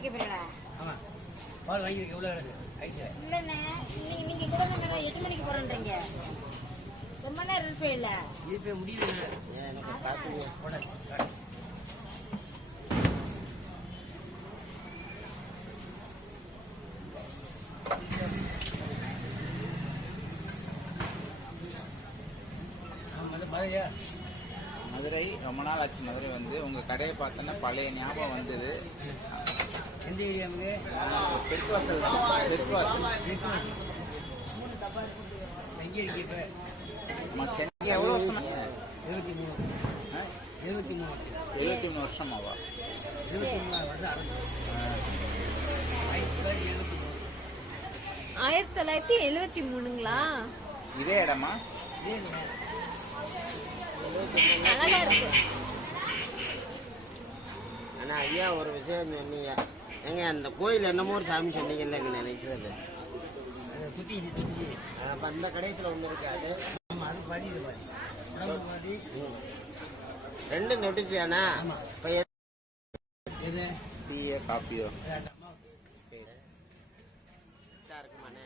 வைக்க போறீங்களா? ஆமா. பால் வாங்கிருக்கு எவ்வளோ இருக்கு ஐஸ்? இல்லைண்ணே, நீங்க கூட 8 மணிக்கு போறேன்றீங்க. ரொம்ப நேரம் இருப்பே இல்ல. இருப்பே முடியல. எனக்கு பார்த்து போட மதுரையா? மதுரை ரொம்ப நாள் ஆச்சு. மதுரை வந்து உங்க கடையை பார்த்தோன்னா பழைய ஞாபகம் வந்தது. எந்த ஏரியா வந்து? தெற்குவாசல். தெற்குவாசல் எங்கே இருக்கு இப்போ? சென்னை எவ்வளோ வருஷம்? 23. 73 வருஷமாவா? 23 வருஷம் ஆரம்பிச்சு. 1973ங்களா? இதே இடமா? அழகா இருக்கு. ஆனா ஐயா ஒரு விஷயம் சொன்னீங்க. ஏங்க அந்த கோயில் என்னமோ ஒரு சாமி சொன்னீங்கல்ல நினைக்கிறது. அப்ப அந்த கடைசியில் ஒண்ணு இருக்காது. ரெண்டும் தொட்டுச்சியானா? டீயோ காப்பியோ இருக்குமாண்ணே?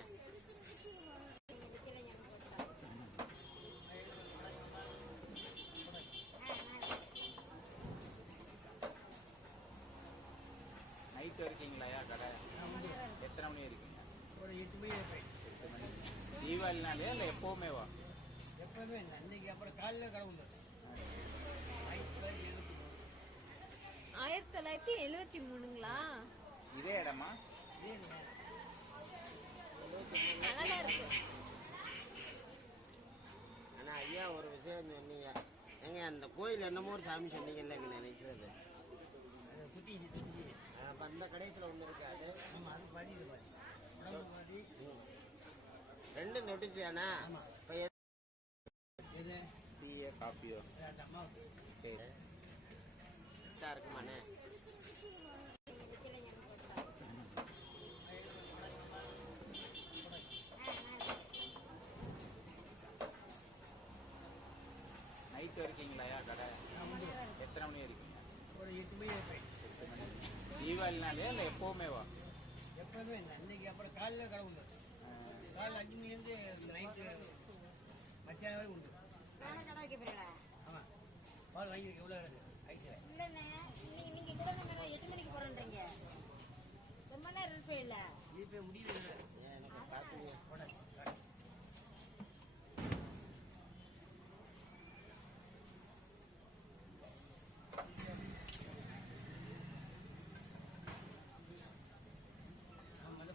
நைட்டு இருக்கீங்களா கடை? எத்தனை மணி இருக்கீங்க? ஒரு 8 மணி. 8 மணி. தீபாவளினாலே இல்லை எப்போவுமேவா? எப்பவுமே இல்லை. இன்னைக்கு அப்புறம் காலையில் கடை உண்டு. 1973ங்களா? இதே இடமா? அழகா இருக்கு. ஆனா ஐயா ஒரு விஷயம் சொன்னீங்க. ஏங்க அந்த கோயில் என்னமோ ஒரு சாமி சொன்னீங்கல்ல நினைக்கிறது. அப்ப அந்த கடைசியில் ஒண்ணு இருக்காது. ரெண்டும் தொட்டுச்சியானா? டீயோ காப்பியோ இருக்குமாண்ணே? நைட்டு இருக்கீங்களா கடை? எத்தனை மணி இருக்கீங்க? ஒரு 8 மணி. 8 மணி. தீபாவளினாலே இல்லை எப்போவுமேவா? எப்பவுமே இல்லை. இன்னைக்கு அப்புறம் காலையில் கடை உண்டு. காலையில் 5 மணிலேருந்து நைட்டு மத்தியானம் உண்டு. கடை வைக்க போறீங்களா? ஆமா. பால் வாங்கிருக்கு எவ்வளோ இருக்கு ஐஸ்? இல்லைண்ணே, நீங்க கூட 8 மணிக்கு போறேன்றீங்க. ரொம்ப நேரம் இருப்பே இல்ல. இருப்பே முடியல. எனக்கு பார்த்து போட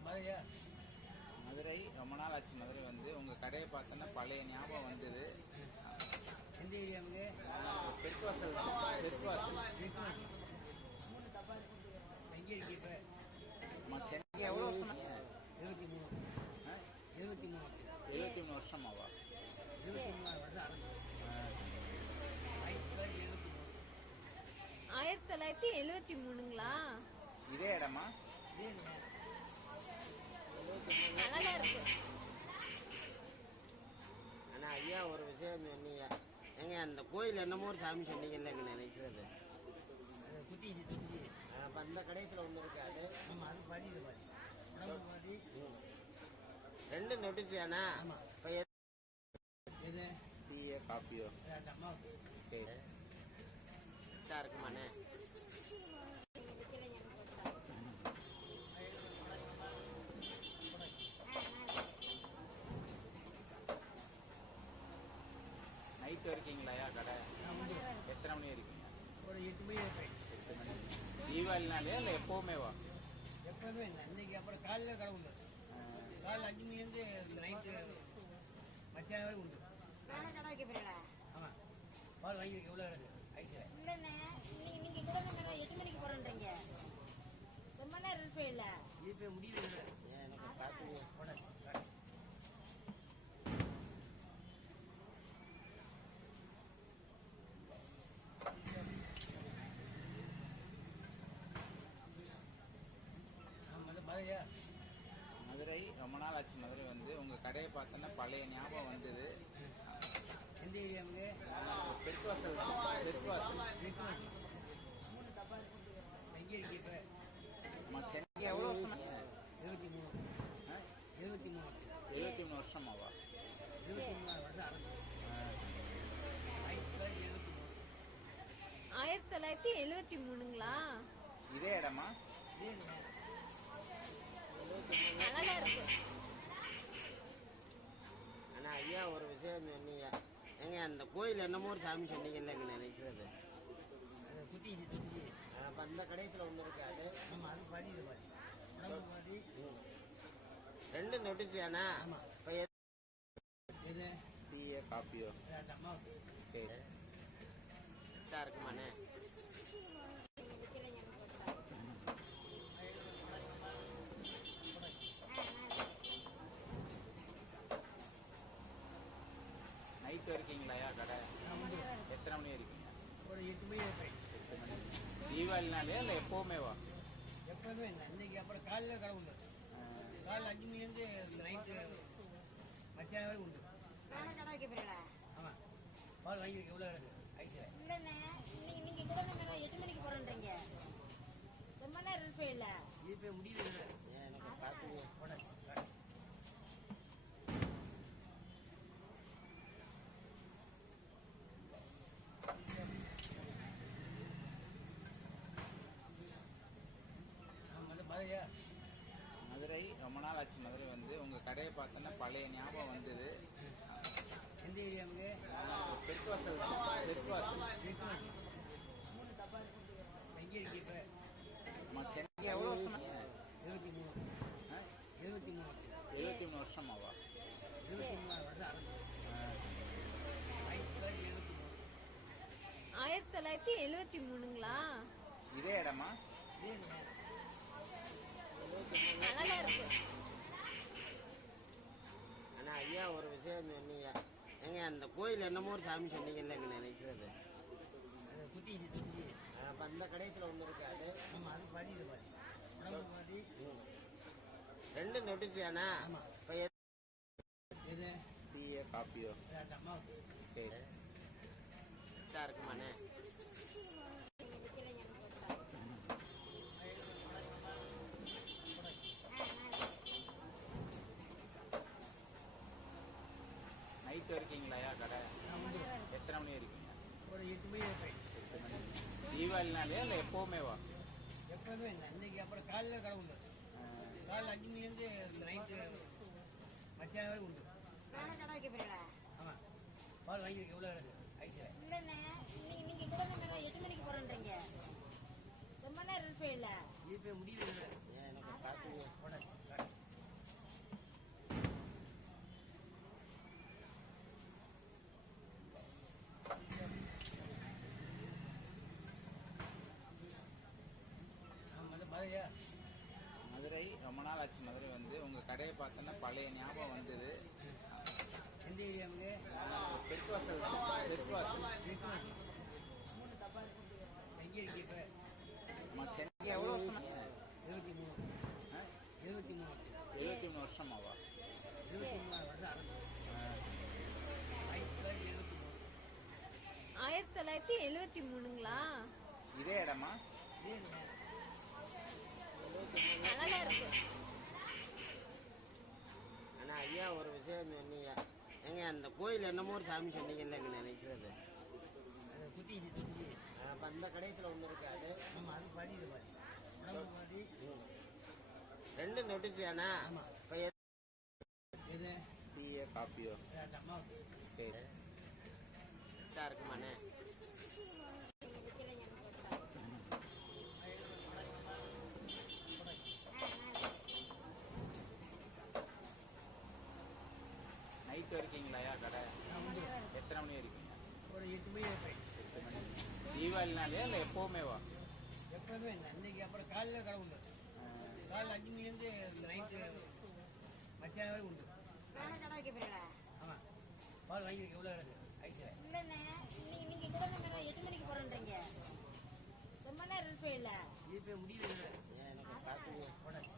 மதுரையா? மதுரை ரொம்ப நாள் ஆச்சு. மதுரை வந்து உங்க கடையை பார்த்தோன்னா பழைய ஞாபகம் வந்தது. எந்த ஏரியா வந்து? தெற்குவாசல். தெற்குவாசல் எங்கே இருக்கு இப்போ? சென்னை எவ்வளோ வருஷம்? 23. 73 வருஷமாவா? 23 வருஷம் ஆரம்பிச்சு. 1973ங்களா? இதே இடமா? அழகா இருக்கு. ஆனா ஐயா ஒரு விஷயம் சொன்னீங்க. ஏங்க அந்த கோயில் என்னமோ ஒரு சாமி சொன்னீங்கல்ல நினைக்கிறது. அப்ப அந்த கடைசியில் ஒண்ணு இருக்காது. ரெண்டும் தொட்டுச்சியானா? டீயோ காப்பியோ இருக்குமாண்ணே? நைட்டு இருக்கீங்களா கடை? எத்தனை மணி இருக்கீங்க? ஒரு 8 மணி. 8 மணி. தீபாவளினாலே இல்லை எப்போவுமேவா? எப்பவுமே இல்லை. இன்னைக்கு அப்புறம் காலையில் கடை உண்டு. காலையில் 5 மணிலேருந்து நைட்டு மத்தியானம் உண்டு. கடை வைக்க போறீங்களா? ஆமா. பால் வாங்கிருக்கு எவ்வளோ இருக்கு ஐஸ்? இல்லைண்ணே, நீங்க கூட 8 மணிக்கு போறேன்றீங்க. ரொம்ப நேரம் இருப்பே இல்ல. இருப்பே முடியல. எனக்கு பார்த்து போட மதுரையா? மதுரை ரொம்ப நாள் ஆச்சு. மதுரை வந்து உங்க கடையை பார்த்தோன்னா பழைய ஞாபகம் வந்தது. எந்த ஏரியா வந்து? தெற்குவாசல். தெற்குவாசல் எங்கே இருக்கு இப்போ? 1973ங்களா? இதே இடமா? நல்லாதான் இருக்கு. ஆனா ஐயா ஒரு விஷயம் சொன்னீங்க. ஏங்க அந்த கோயில் என்னமோ ஒரு சாமி சொன்னீங்கல்ல இங்க நினைக்கிறது. அது குத்திச்சு தொட்டிச்சு. அப்ப அந்த கடைசியில் ஒன்று இருக்கு அது. ஆமாம், அது பாதி இது பாதி. உடம்பு பாதி. ரெண்டும் தொட்டுச்சியாண்ணா? ஆமாம். இப்போ இது டீயோ காப்பியோ? அது அம்மாவுக்கு. சரி. கரெக்டாக இருக்குமாண்ணே? நைட்டு இருக்கீங்களாயா கடை? நான் வந்து எத்தனை மணி இருக்கீங்க? ஒரு 8 மணி இருப்பேன். 8 மணி. தீபாவளினாலே இல்லை எப்போவுமே வா? எப்போதுமே இல்லை. இன்னைக்கு அப்புறம் காலையில் கடை உண்டு. காலையில் 5 மணிலேருந்து நைட்டு மத்தியானம் வரை உண்டு. நானும் கடை வைக்க போறேன். ஆமாம், பால் வாங்கியிருக்க எவ்வளோ இருக்கு ஐஸில்? இல்லைண்ணே, நீங்க கூட 8 மணிக்கு போறேன்றீங்க. ரொம்ப நேரம் இருப்பே இல்ல. ஜிபே முடியல. ஏன் எனக்கு பார்த்துங்க. உடனே மதுரையா? மதுரை ரொம்ப நாள் ஆச்சு. மதுரை வந்து உங்கள் கடையை பார்த்தோன்னா பழைய ஞாபகம் வந்தது. எந்த ஏரியாவுங்க? தெற்கு வாசல் தான். தெற்கு வாசல். எங்கே இருக்கு இப்போ? நம்ம சென்னைக்கு எவ்வளோ வருஷம்? 23. 23. 73 வருஷமாவா? 23 வருஷம் ஆரம்பிச்சு. 1973. 1973ங்களா? இதே இடமா? நல்லாதான் இருக்கு. ஆனா ஐயா ஒரு விஷயம் சொன்னீங்க. ஏங்க அந்த கோயில் என்னமோ ஒரு சாமி சொன்னீங்கல்ல இங்க நினைக்கிறது. அது குத்திச்சு தொட்டிச்சு. அப்ப அந்த கடைசியில் ஒன்று இருக்கு அது. ஆமாம், அது பாதி இது பாதி. உடம்பு பாதி. ரெண்டும் தொட்டுச்சியாண்ணா? ஆமாம். இப்போ இது டீயோ காப்பியோ? அது அம்மாவுக்கு. சரி. கரெக்டாக இருக்குமாண்ணே? நைட்டு இருக்கீங்களாயா கடை? நான் வந்து எத்தனை மணி இருக்கீங்க? ஒரு 8 மணி இருப்பேன். 8 மணி. தீபாவளினாலே இல்லை எப்போவுமே வா? எப்போதுமே இல்லை. இன்னைக்கு அப்புறம் காலையில் கடை உண்டு. காலையில் 5 மணிலேருந்து நைட்டு மத்தியானம் வரை உண்டு. நானும் கடை வைக்க போறேன். ஆமாம், பால் வாங்கியிருக்க எவ்வளோ இருக்கு ஐஸில்? இல்லைண்ணே, நீங்க கூட 8 மணிக்கு போறேன்றீங்க. ரொம்ப நேரம் இருப்பே இல்ல. ஜிபே முடியல. ஏன் எனக்கு பார்த்துங்க. உடனே மதுரையா? மதுரை ரொம்ப நாள் ஆச்சு. மதுரை வந்து உங்கள் கடையை பார்த்தோன்னா பழைய ஞாபகம் வந்தது. எந்த ஏரியாவுங்க? தெற்கு வாசல் தான். தெற்கு வாசல். எங்கே இருக்கு இப்போ? நம்ம சென்னைக்கு எவ்வளோ வருஷம்? 23. 23. 73 வருஷமாவா? 23 வருஷம் ஆரம்பிச்சு. 1973. 1973ங்களா? இதே இடமா? நல்லாதான் இருக்கு. ஆனா ஐயா ஒரு விஷயம் சொன்னீங்க. ஏங்க அந்த கோயில் என்னமோ ஒரு சாமி சொன்னீங்கல்ல இங்க நினைக்கிறது. அது குத்திச்சு தொட்டிச்சு. அப்ப அந்த கடைசியில் ஒன்று இருக்கு அது. ஆமாம், அது பாதி இது பாதி. உடம்பு பாதி. ரெண்டும் தொட்டுச்சியாண்ணா? ஆமாம். இப்போ இது டீயோ காப்பியோ? அது அம்மாவுக்கு. சரி. கரெக்டாக இருக்குமாண்ணே? நைட்டு இருக்கீங்களாயா கடை? நான் வந்து எத்தனை மணி இருக்கீங்க? ஒரு 8 மணி இருப்பேன். 8 மணி. தீபாவளினாலே இல்லை எப்போவுமே வா? எப்போதுமே இல்லை. இன்னைக்கு அப்புறம் காலையில் கடை உண்டு. காலையில் 5 மணிலேருந்து நைட்டு மத்தியானம் வரை உண்டு. நானும் கடை வைக்க போறேன். ஆமாம், பால் வாங்கியிருக்க எவ்வளோ இருக்கு ஐஸில்? இல்லைண்ணே, நீங்க கூட 8 மணிக்கு போறேன்றீங்க. ரொம்ப நேரம் இருப்பே இல்ல. ஜிபே முடியல. ஏன் எனக்கு பார்த்துங்க. உடனே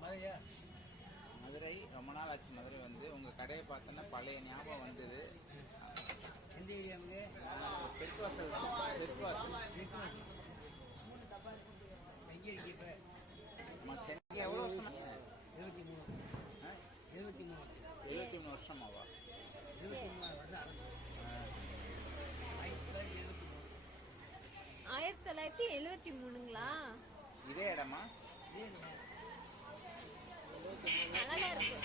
மதுரையா? மதுரை ரொம்ப நாள் ஆச்சு. மதுரை வந்து உங்கள் கடையை பார்த்தோன்னா பழைய ஞாபகம் வந்தது. எந்த ஏரியாவுங்க? தெற்கு வாசல் தான். தெற்கு வாசல். எங்கே எங்கே இருக்கு இப்போ நம்ம சென்னைக்கு எவ்வளோ வருஷம் 23 ஆ? 23 23 வருஷமாவா 23 வருஷம் ஆகுது 1973 1973ங்களா? இதே இடமா? இதே இல்லை. நல்லாதான் இருக்கு.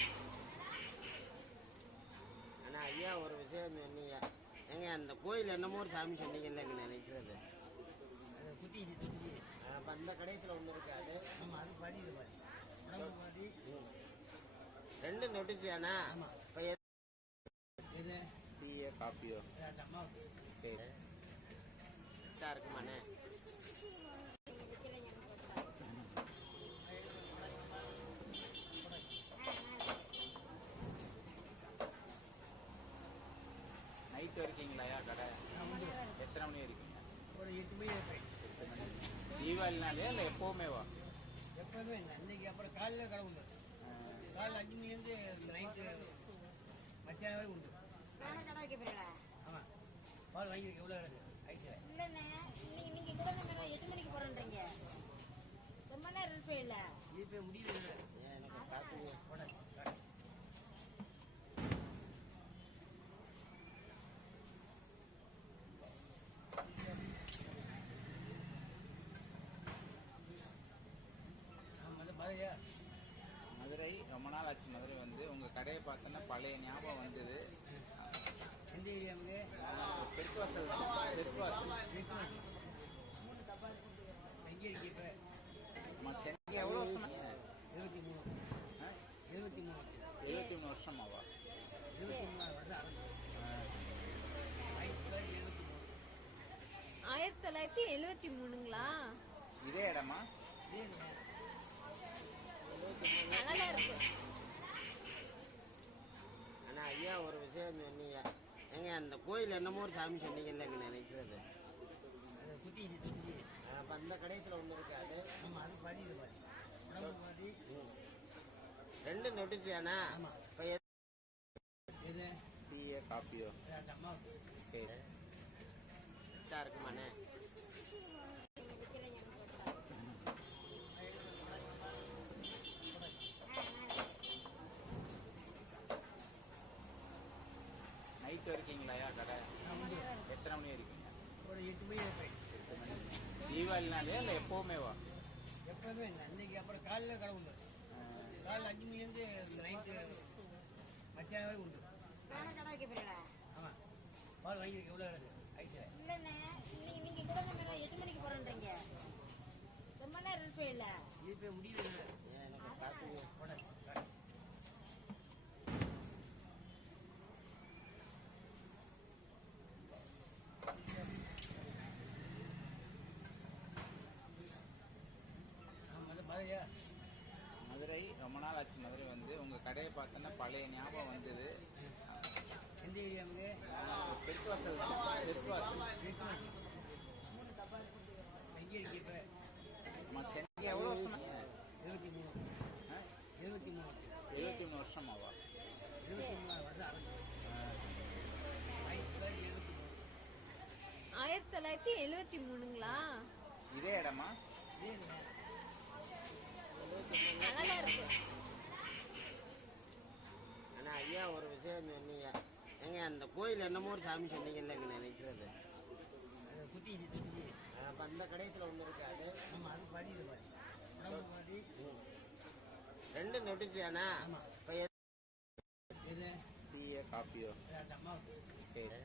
ஆனா ஐயா ஒரு விஷயம் சொன்னீங்க. ஏங்க அந்த கோயில் என்னமோ ஒரு சாமி சொன்னீங்கல்ல இங்க நினைக்கிறது. அது குத்திச்சு தொட்டிச்சு. அப்ப அந்த கடைசியில் ஒன்று இருக்கு அது. ஆமாம் அது பாதி இது பாதி உடம்பு பாதி. ரெண்டும் தொட்டுச்சியாண்ணா? ஆமா. இப்போ இது டீயோ காப்பியோ? அம்மாவுக்கு சரி. கரெக்டாக இருக்குமாண்ணே? நைட்டு வரைக்குங்களாயா கடை? நான் வந்து எத்தனை மணி வரைக்குங்க? ஒரு 8 மணி இருப்பேன். 8 மணி. தீபாவளினாலே இல்லை எப்போவுமேவா? எப்போதுமே இல்லை. அன்னைக்கு அப்புறம் காலையில் கடை உண்டு. காலையில் 5 மணிலேருந்து நைட்டு மத்தியானம் வரை உண்டு. நானும் கடை வைக்க போறீங்களா? ஆமாம் பால் வாங்கியிருக்கு எவ்வளோ இருக்குது ஐட்டில் இல்லைண்ணே, நீங்க கூட தானே 8 மணிக்கு போறேன்றீங்க. ரொம்ப நேரம் இருப்பேன் இல்ல. இப்போ முடியல ஏன் எனக்கு பார்த்துங்க. போட பாதையா மதுரை ரொம்ப நாள் ஆச்சு. மதுரை வந்து உங்கள் கடையை பார்த்தோன்னா பழைய ஞாபகம் வந்தது. எந்த ஏரியாவுக்கு தெற்குவாசல் தெற்குவாசல் எங்கே இருக்கு இப்போ நம்ம சென்னைக்கு எவ்வளோ வருஷம்? 23 ஆ? 23 23 வருஷமாவா? 23 வருஷம் ஆகுது 1973 1973ங்களா? இதே இடமா? இதே இல்லை. நல்லாதான் இருக்கு. ஆனா ஐயா ஒரு விஷயம் சொன்னீங்க. ஏங்க அந்த கோயில் என்னமோ ஒரு சாமி சொன்னீங்கல்ல இங்க நினைக்கிறது. அது குத்திச்சு தொட்டிச்சு. அப்ப அந்த கடைசியில் ஒன்று இருக்கு அது. ஆமாம் அது பாதி இது பாதி உடம்பு பாதி. ரெண்டும் தொட்டுச்சியாண்ணா? ஆமா. இப்போ இது டீயோ காப்பியோ? அம்மாவுக்கு சரி. கரெக்டாக இருக்குமாண்ணே? நைட்டு வரைக்குங்களாயா கடை? நான் வந்து எத்தனை மணி வரைக்குங்க? ஒரு 8 மணி இருப்பேன். 8 மணி. தீபாவளினாலே இல்லை எப்போவுமேவா? எப்போதுமே இல்லை. அன்னைக்கு அப்புறம் காலையில் கடை உண்டு. காலையில் 5 மணிலேருந்து நைட்டு மத்தியானம் வரை உண்டு. நானும் கடை வைக்க போறீங்களா? ஆமாம் பால் வாங்கியிருக்கு எவ்வளோ இருக்குது ஐட்டில் இல்லைண்ணே, நீங்க கூட தானே 8 மணிக்கு போறேன்றீங்க. ரொம்ப நேரம் இருப்பேன் இல்ல. இப்போ முடியல ஏன் எனக்கு பார்த்துங்க. போட பாதையா மதுரை ரொம்ப நாள் ஆச்சு. மதுரை வந்து உங்கள் கடையை பார்த்தோன்னா பழைய ஞாபகம் வந்தது. எந்த ஏரியாவுக்கு தெற்குவாசல் தெற்குவாசல் எங்கே இருக்கு இப்போ நம்ம சென்னைக்கு எவ்வளோ வருஷம்? 23 ஆ? 23 23 வருஷமாவா? 23 வருஷம் ஆகுது 1973 1973ங்களா? இதே இடமா? இதே இல்லை. நல்லாதான் இருக்கு. ஆனா ஐயா ஒரு விஷயம் சொன்னீங்க. ஏங்க அந்த கோயில் என்னமோ ஒரு சாமி சொன்னீங்கல்ல இங்க நினைக்கிறது. அது குத்திச்சு தொட்டிச்சு. அப்ப அந்த கடைசியில் ஒன்று இருக்கு அது. ஆமாம் அது பாதி இது பாதி உடம்பு பாதி. ரெண்டும் தொட்டுச்சியாண்ணா? ஆமா. இப்போ இது டீயோ காப்பியோ? அம்மாவுக்கு சரி.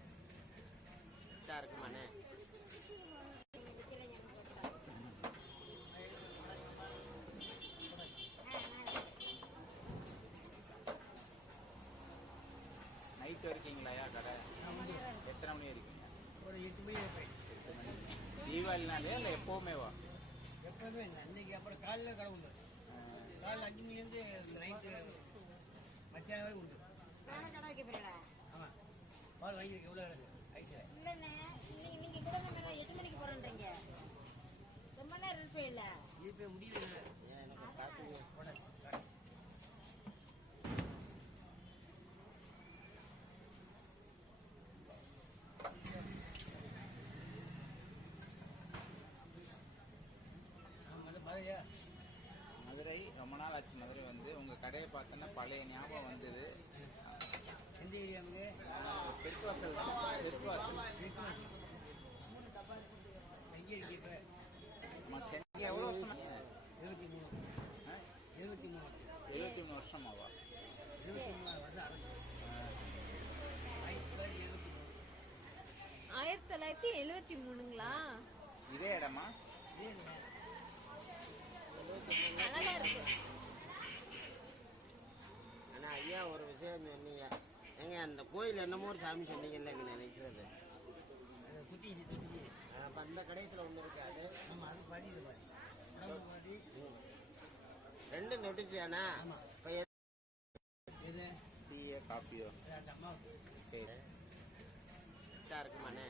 கரெக்டாக இருக்குமாண்ணே? நைட்டு வரைக்குங்களாயா கடை? நான் வந்து எத்தனை மணி வரைக்குங்க? ஒரு 8 மணி இருப்பேன். 8 மணி. தீபாவளினாலே இல்லை எப்போவுமேவா? எப்போதுமே இல்லை. அன்னைக்கு அப்புறம் காலையில் கடை உண்டு. காலையில் 5 மணிலேருந்து நைட்டு மத்தியானம் வரை உண்டு. நானும் கடை வைக்க போறீங்களா? ஆமாம் பால் வாங்கியிருக்கு எவ்வளோ இருக்குது ஐட்டில் இல்லைண்ணே, நீங்க கூட தானே 8 மணிக்கு போறேன்றீங்க. ரொம்ப நேரம் இருப்பேன் இல்ல. இப்போ முடியல ஏன் எனக்கு பார்த்துங்க. போட ஆமாம் பாதையா மதுரையா? மதுரை ரொம்ப நாள் ஆச்சு. மதுரை வந்து உங்க கடையை பார்த்தோன்னா பழைய ஞாபகம் வந்தது. எந்த ஏரியாவுங்க? தெற்குவாசல் தெற்குவாசல் எங்கே இருக்கு இப்போ? நம்ம சென்னை எவ்வளோ வருஷம்? 23 23 23 வருஷமாவா? 23 வருஷம் ஆகுது. 1973 1973ங்களா? இதே இடமா? இதே இல்லை. நல்லாதான் இருக்கு. ஆனா ஐயா ஒரு விஷயம் சொன்னீங்க. ஏங்க அந்த கோயில் என்னமோ ஒரு சாமி சொன்னீங்கல்ல இங்க நினைக்கிறது. அது குத்திச்சு தொட்டிச்சு. அப்ப அந்த கடைசியில் ஒன்று இருக்கு அது. ஆமாம், அது பாதி இது பாதி. உடம்பு பாதி. ரெண்டும் தொட்டுச்சியாண்ணா? ஆமாம். இப்போ இது டீயோ காப்பியோ? அந்த அம்மாவுக்கு. சரி. எதா இருக்குமாண்ணே?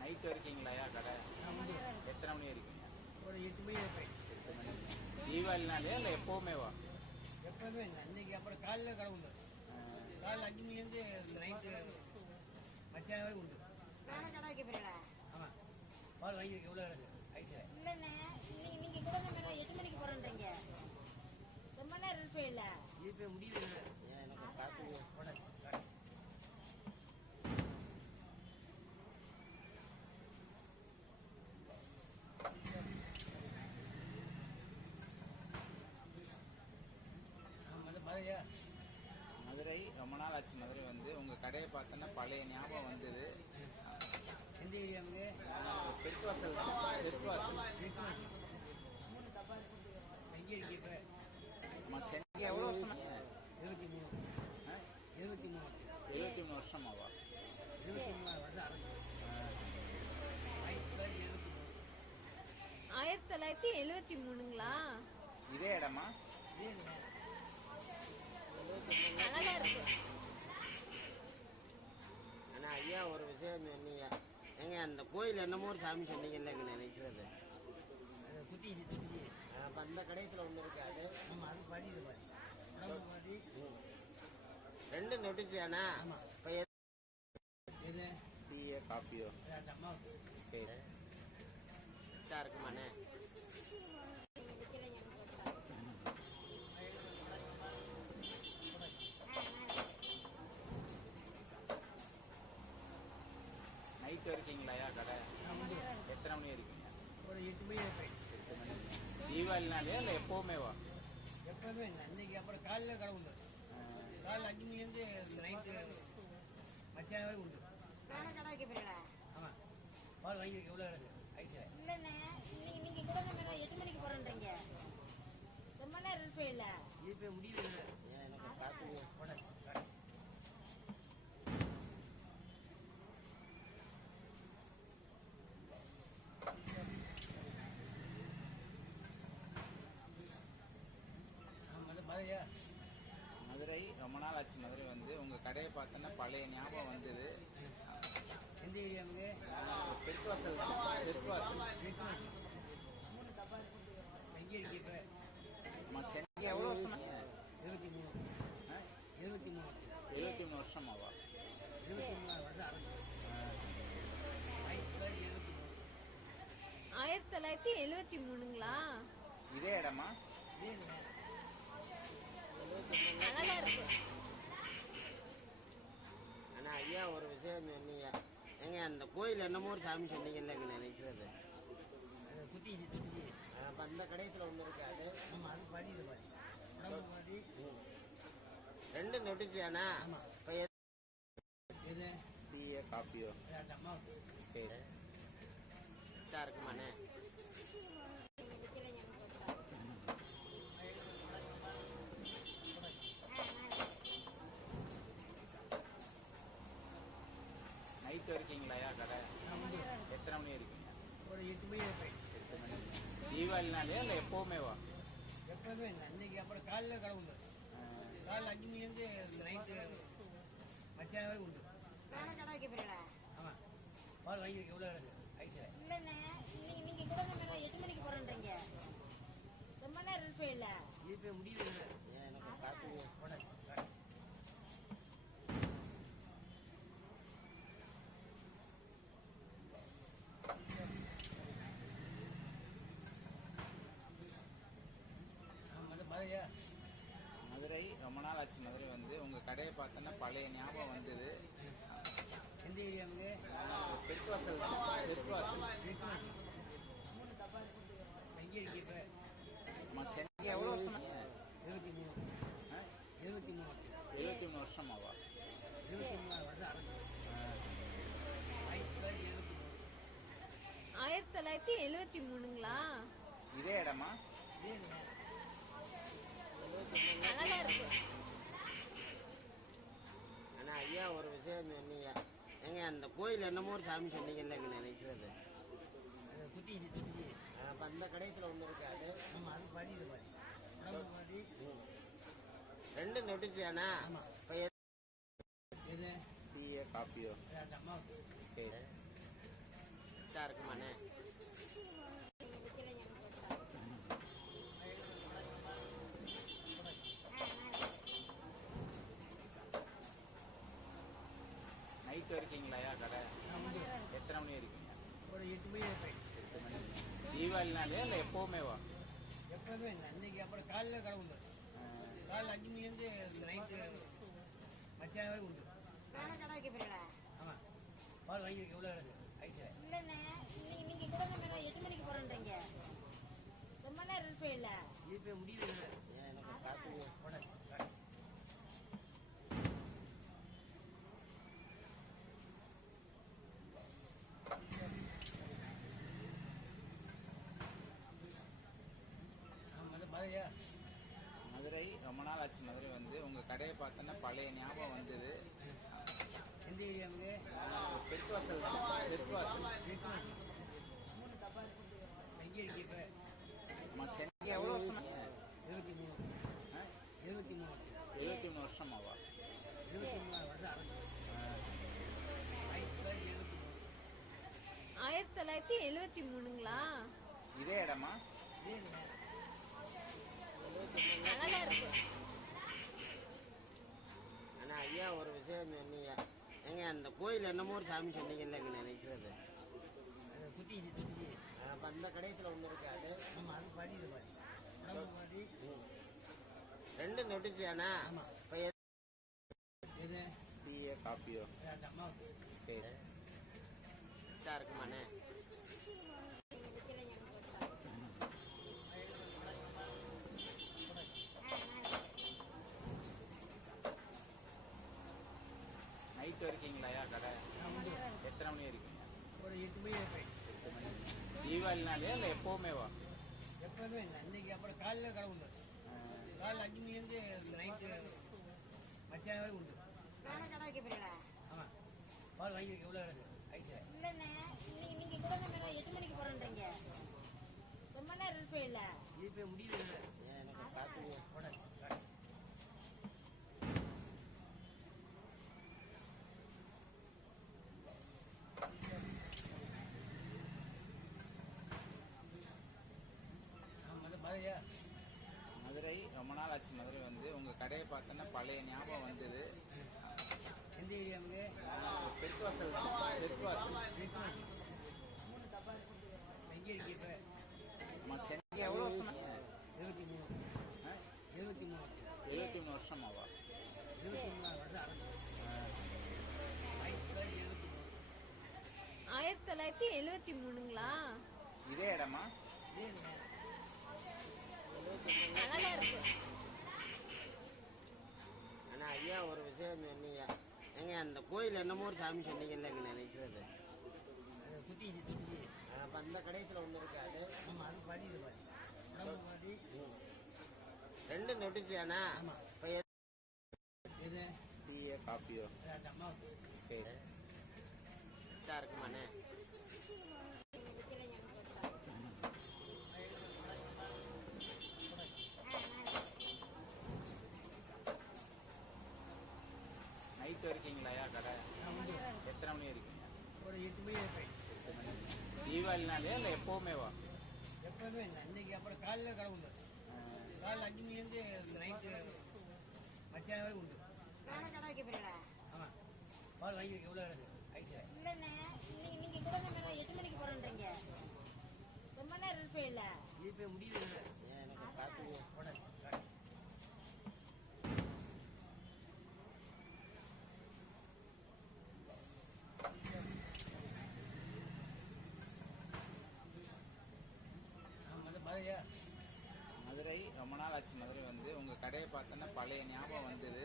நைட்டு இருக்கீங்களாயா கடை? நான் வந்து எத்தனை மணி இருக்கீங்க? ஒரு 8 மணி இருப்பேன். 8 மணி. தீபாவளினாலே இல்லை எப்போவுமே வா? எப்பவுமே இல்லை. அன்னைக்கு அப்புறம் காலையில் கடை உண்டு. காலையில் 5 மணிலேருந்து நைட்டு மத்தியானம் வரை உண்டு. வேலை கடை வைக்க போறீங்களா? ஆமாம். பால் வாங்கியிருக்க எவ்வளோ இருக்கு ஐஸில்? இல்லைண்ணே, நீங்க கூட இந்த மாதிரி 8 மணிக்கு போறேன்றீங்க. ரொம்ப நேரம் இருப்பே இல்ல. இப்போ முடியல. ஏன் எனக்கு பார்த்துங்க. மதுரையா? மதுரை ரொம்ப நாள் ஆச்சு. மதுரை வந்து உங்க கடையை பார்த்தோன்னா பழைய ஞாபகம் வந்தது. எந்த ஏரியாவுங்க? தெற்குவாசல் தெற்குவாசல் எங்கே இருக்கு இப்போ? நம்ம சென்னை எவ்வளோ வருஷம்? 23 23 23 வருஷமாவா? 23 வருஷம் ஆகுது. 1973 1973ங்களா? இதே இடமா? இதே இல்லை. நல்லாதான் இருக்கு. ஆனா ஐயா ஒரு விஷயம் சொன்னீங்க. ஏங்க அந்த கோயில் என்னமோ ஒரு சாமி சொன்னீங்கல்ல இங்க நினைக்கிறது. அது குத்திச்சு தொட்டிச்சு. அப்ப அந்த கடைசியில் ஒன்று இருக்கு அது. ஆமாம், அது பாதி இது பாதி. உடம்பு பாதி. ரெண்டும் தொட்டுச்சியாண்ணா? ஆமாம். இப்போ இது டீயோ காப்பியோ? அந்த அம்மாவுக்கு. சரி. எதா இருக்குமாண்ணே? நைட்டு இருக்கீங்களாயா கடை? நான் வந்து எத்தனை மணி இருக்கீங்க? ஒரு 8 மணி இருப்பேன். 8 மணி. தீபாவளினாலே இல்லை எப்போவுமே வா? எப்பவுமே இல்லை. அன்னைக்கு அப்புறம் காலையில் கடை உண்டு. காலையில் 5 மணிலேருந்து நைட்டு மத்தியானம் வரை உண்டு. வேலை கடை வைக்க போறீங்களா? ஆமாம். பால் வாங்கியிருக்க எவ்வளோ இருக்கு ஐஸில்? இல்லைண்ணே, நீங்க கூட இந்த மாதிரி 8 மணிக்கு போறேன்றீங்க. ரொம்ப நேரம் இருப்பே இல்ல. இப்போ முடியல. ஏன் எனக்கு பார்த்துங்க. மதுரையா? மதுரை ரொம்ப நாள் ஆச்சு. மதுரை வந்து உங்க கடையை பார்த்தோன்னா பழைய ஞாபகம் வந்தது. எந்த ஏரியாவுங்க? தெற்குவாசல் தெற்குவாசல் எங்கே இருக்கு இப்போ? நம்ம சென்னை எவ்வளோ வருஷம்? 23 23 23 வருஷமாவா? 23 வருஷம் ஆகுது. 1973 1973ங்களா? இதே இடமா? இதே இல்லை. நல்லாதான் இருக்கு. ஆனா ஐயா ஒரு விஷயம் சொன்னீங்க. ஏங்க அந்த கோயில் என்னமோ ஒரு சாமி சொன்னீங்கல்ல இங்க நினைக்கிறது. அது குத்திச்சு தொட்டிச்சு. அப்ப அந்த கடைசியில் ஒன்று இருக்கு அது. ஆமாம், அது பாதி இது பாதி. உடம்பு பாதி. ரெண்டும் தொட்டுச்சியாண்ணா? ஆமாம். இப்போ இது டீயோ காப்பியோ? அந்த அம்மாவுக்கு. சரி. எதா இருக்குமாண்ணே? நைட்டு இருக்கீங்களாயா கடை? நான் வந்து எத்தனை மணி இருக்கீங்க? ஒரு 8 மணி இருப்பேன். 8 மணி. தீபாவளினாலே இல்லை எப்போவுமே வா? எப்பவுமே இல்லை. அன்னைக்கு அப்புறம் காலையில் கடை உண்டு. காலையில் 5 மணிலேருந்து நைட்டு மத்தியானம் வரை உண்டு. வேலை கடை வைக்க போறீங்களா? ஆமாம். பால் வாங்கியிருக்க எவ்வளோ இருக்கு ஐஸில்? இல்லைண்ணே, நீங்க கூட இந்த மாதிரி 8 மணிக்கு போறேன்றீங்க. ரொம்ப நேரம் இருப்பே இல்ல. இப்போ முடியல. ஏன் எனக்கு பார்த்துங்க. ஆச்சு மாதிரி வந்து உங்க கடையை பார்த்தோன்னா பழைய ஞாபகம் வந்தது. எந்த ஏரியாவுங்க? தெற்கு வாசல் தெற்கு வாசல் எங்கே இருக்கு இப்போ? சென்னைக்கு எவ்வளோ வருஷம்? 23 23 வருஷமாவா? 23 வருஷம் ஆகுது. 1973ங்களா? இதே இடமா? அழகா இருக்கு. ஆனா ஐயா ஒரு விஷயம் சொன்னீங்க. ஏங்க அந்த கோயில் என்னமோ ஒரு சாமி சொன்னீங்கல்ல நினைக்கிறது. குத்திச்சு. அப்ப அந்த கடைசியில் ஒன்று இருக்கு அது. ஆமாம், அது பாதி இது பாதி. உடம்பு பாதி. ரெண்டும் தொட்டுச்சியாண்ணா? இப்போ எது? டீயோ காப்பியோ? அந்த அம்மாவுக்கு. சரி. இருக்குமாண்ணே? நைட்டு இருக்கீங்களாயா கடை? எத்தனை மணி இருக்கீங்க? ஒரு 8 மணி ஆயிடும். 8 மணி. தீபாவளினாலே இல்லை எப்போவுமேவா? எப்பவுமே இல்லை. அன்னைக்கு அப்புறம் காலையில் கடை உண்டு. காலையில் 5 மணிலேருந்து நைட்டு மத்தியானம் வரை உண்டு. நானும் கடை வைக்க போறீங்களா? ஆமாம், பால் வாங்கியிருக்கு. எவ்வளோ இருக்கு ஐஸு? இல்லைண்ணே, நீங்க கூட நம்ம 8 மணிக்கு போறேன்றீங்க. ரொம்ப நேரம் இருப்பே இல்ல. இப்போ முடியல. எனக்கு பார்த்து போட மதுரையா? மதுரை ரொம்ப நாள் ஆச்சு மதுரை வந்து உங்க கடையை பார்த்தோன்னா பழைய ஞாபகம் வந்தது. எந்த ஏரியாவுங்க? தெற்கு வாசல் தெற்கு வாசல் எங்கே இருக்கு இப்போ? சென்னைக்கு எவ்வளோ வருஷம்? 23 23 வருஷமாவா? 23 வருஷம் ஆகுது. 1973ங்களா? இதே இடமா? அழகா இருக்கு. ஆனா ஐயா ஒரு விஷயம் சொன்னீங்க. ஏங்க அந்த கோயில் என்னமோ ஒரு சாமி சொன்னீங்கல்ல நினைக்கிறது. குத்திச்சு. அப்ப அந்த கடைசியில் ஒன்று இருக்கு அது. ஆமாம், அது பாதி இது பாதி. உடம்பு பாதி. ரெண்டும் தொட்டுச்சியாண்ணா? இப்போ எது? டீயோ காப்பியோ? அந்த அம்மாவுக்கு. சரி. இருக்குமாண்ணே? நைட்டு இருக்கீங்களாயா கடை? எத்தனை மணி இருக்கீங்க? ஒரு 8 மணி ஆயிடும். 8 மணி. தீபாவளினாலே இல்லை எப்போவுமேவா? எப்பவுமே இல்லை. அன்னைக்கு அப்புறம் காலையில் கடை உண்டு. காலையில் 5 மணிலேருந்து நைட்டு மத்தியானம் வரை உண்டு. நானும் கடை வைக்க போறீங்களா? ஆமாம், பால் வாங்கியிருக்கு. எவ்வளோ இருக்கு ஐஸு? இல்லைண்ணே, நீங்க கூட நம்ம 8 மணிக்கு போறேன்றீங்க. ரொம்ப நேரம் இருப்பே இல்ல. இப்போ முடியல. எனக்கு பார்த்து போட மதுரையா? மதுரை ரொம்ப நாள் ஆச்சு மதுரை வந்து உங்க கடையை பார்த்தோன்னா பழைய ஞாபகம் வந்தது. எந்த ஏரியாவுங்க? தெற்கு வாசல் தெற்கு வாசல் எங்கே இருக்கு இப்போ? சென்னைக்கு எவ்வளோ வருஷம்? 23 வருஷமாவா? 23 வருஷம் ஆகுது. 1973ங்களா? இதே இடமா? அழகா இருக்கு. ஆனா ஐயா ஒரு விஷயம் சொன்னீங்க. ஏங்க அந்த கோயில் என்னமோ ஒரு சாமி சொன்னீங்கல்ல நினைக்கிறது. குத்திச்சு. அப்ப அந்த கடைசியில் ஒன்று இருக்கு அது. ஆமாம், அது பாதி இது பாதி. உடம்பு பாதி. ரெண்டும் தொட்டுச்சியாண்ணா? இப்போ எது? டீயோ காப்பியோ? அந்த அம்மாவுக்கு. சரி. இருக்குமாண்ணே? நைட்டு இருக்கீங்களாயா கடை? எத்தனை மணி இருக்கீங்க? ஒரு 8 மணி ஆயிடும். 8 மணி. தீபாவளினாலே இல்லை எப்போவுமேவா? எப்பவுமே இல்லை. அன்னைக்கு அப்புறம் காலையில் கடை உண்டு. காலையில் 5 மணிலேருந்து நைட்டு மத்தியானம் வரை உண்டு. நானும் கடை வைக்க போறீங்களா? ஆமாம், பால் வாங்கியிருக்கு. எவ்வளோ இருக்கு ஐஸு? இல்லைண்ணே, நீங்க கூட நம்ம 8 மணிக்கு போறேன்றீங்க. ரொம்ப நேரம் இருப்பே இல்ல. இப்போ முடியல. எனக்கு பார்த்து போட ஆச்சு மதுரை வந்து உங்கள் கடையை பார்த்தோன்னா பழைய ஞாபகம் வந்தது.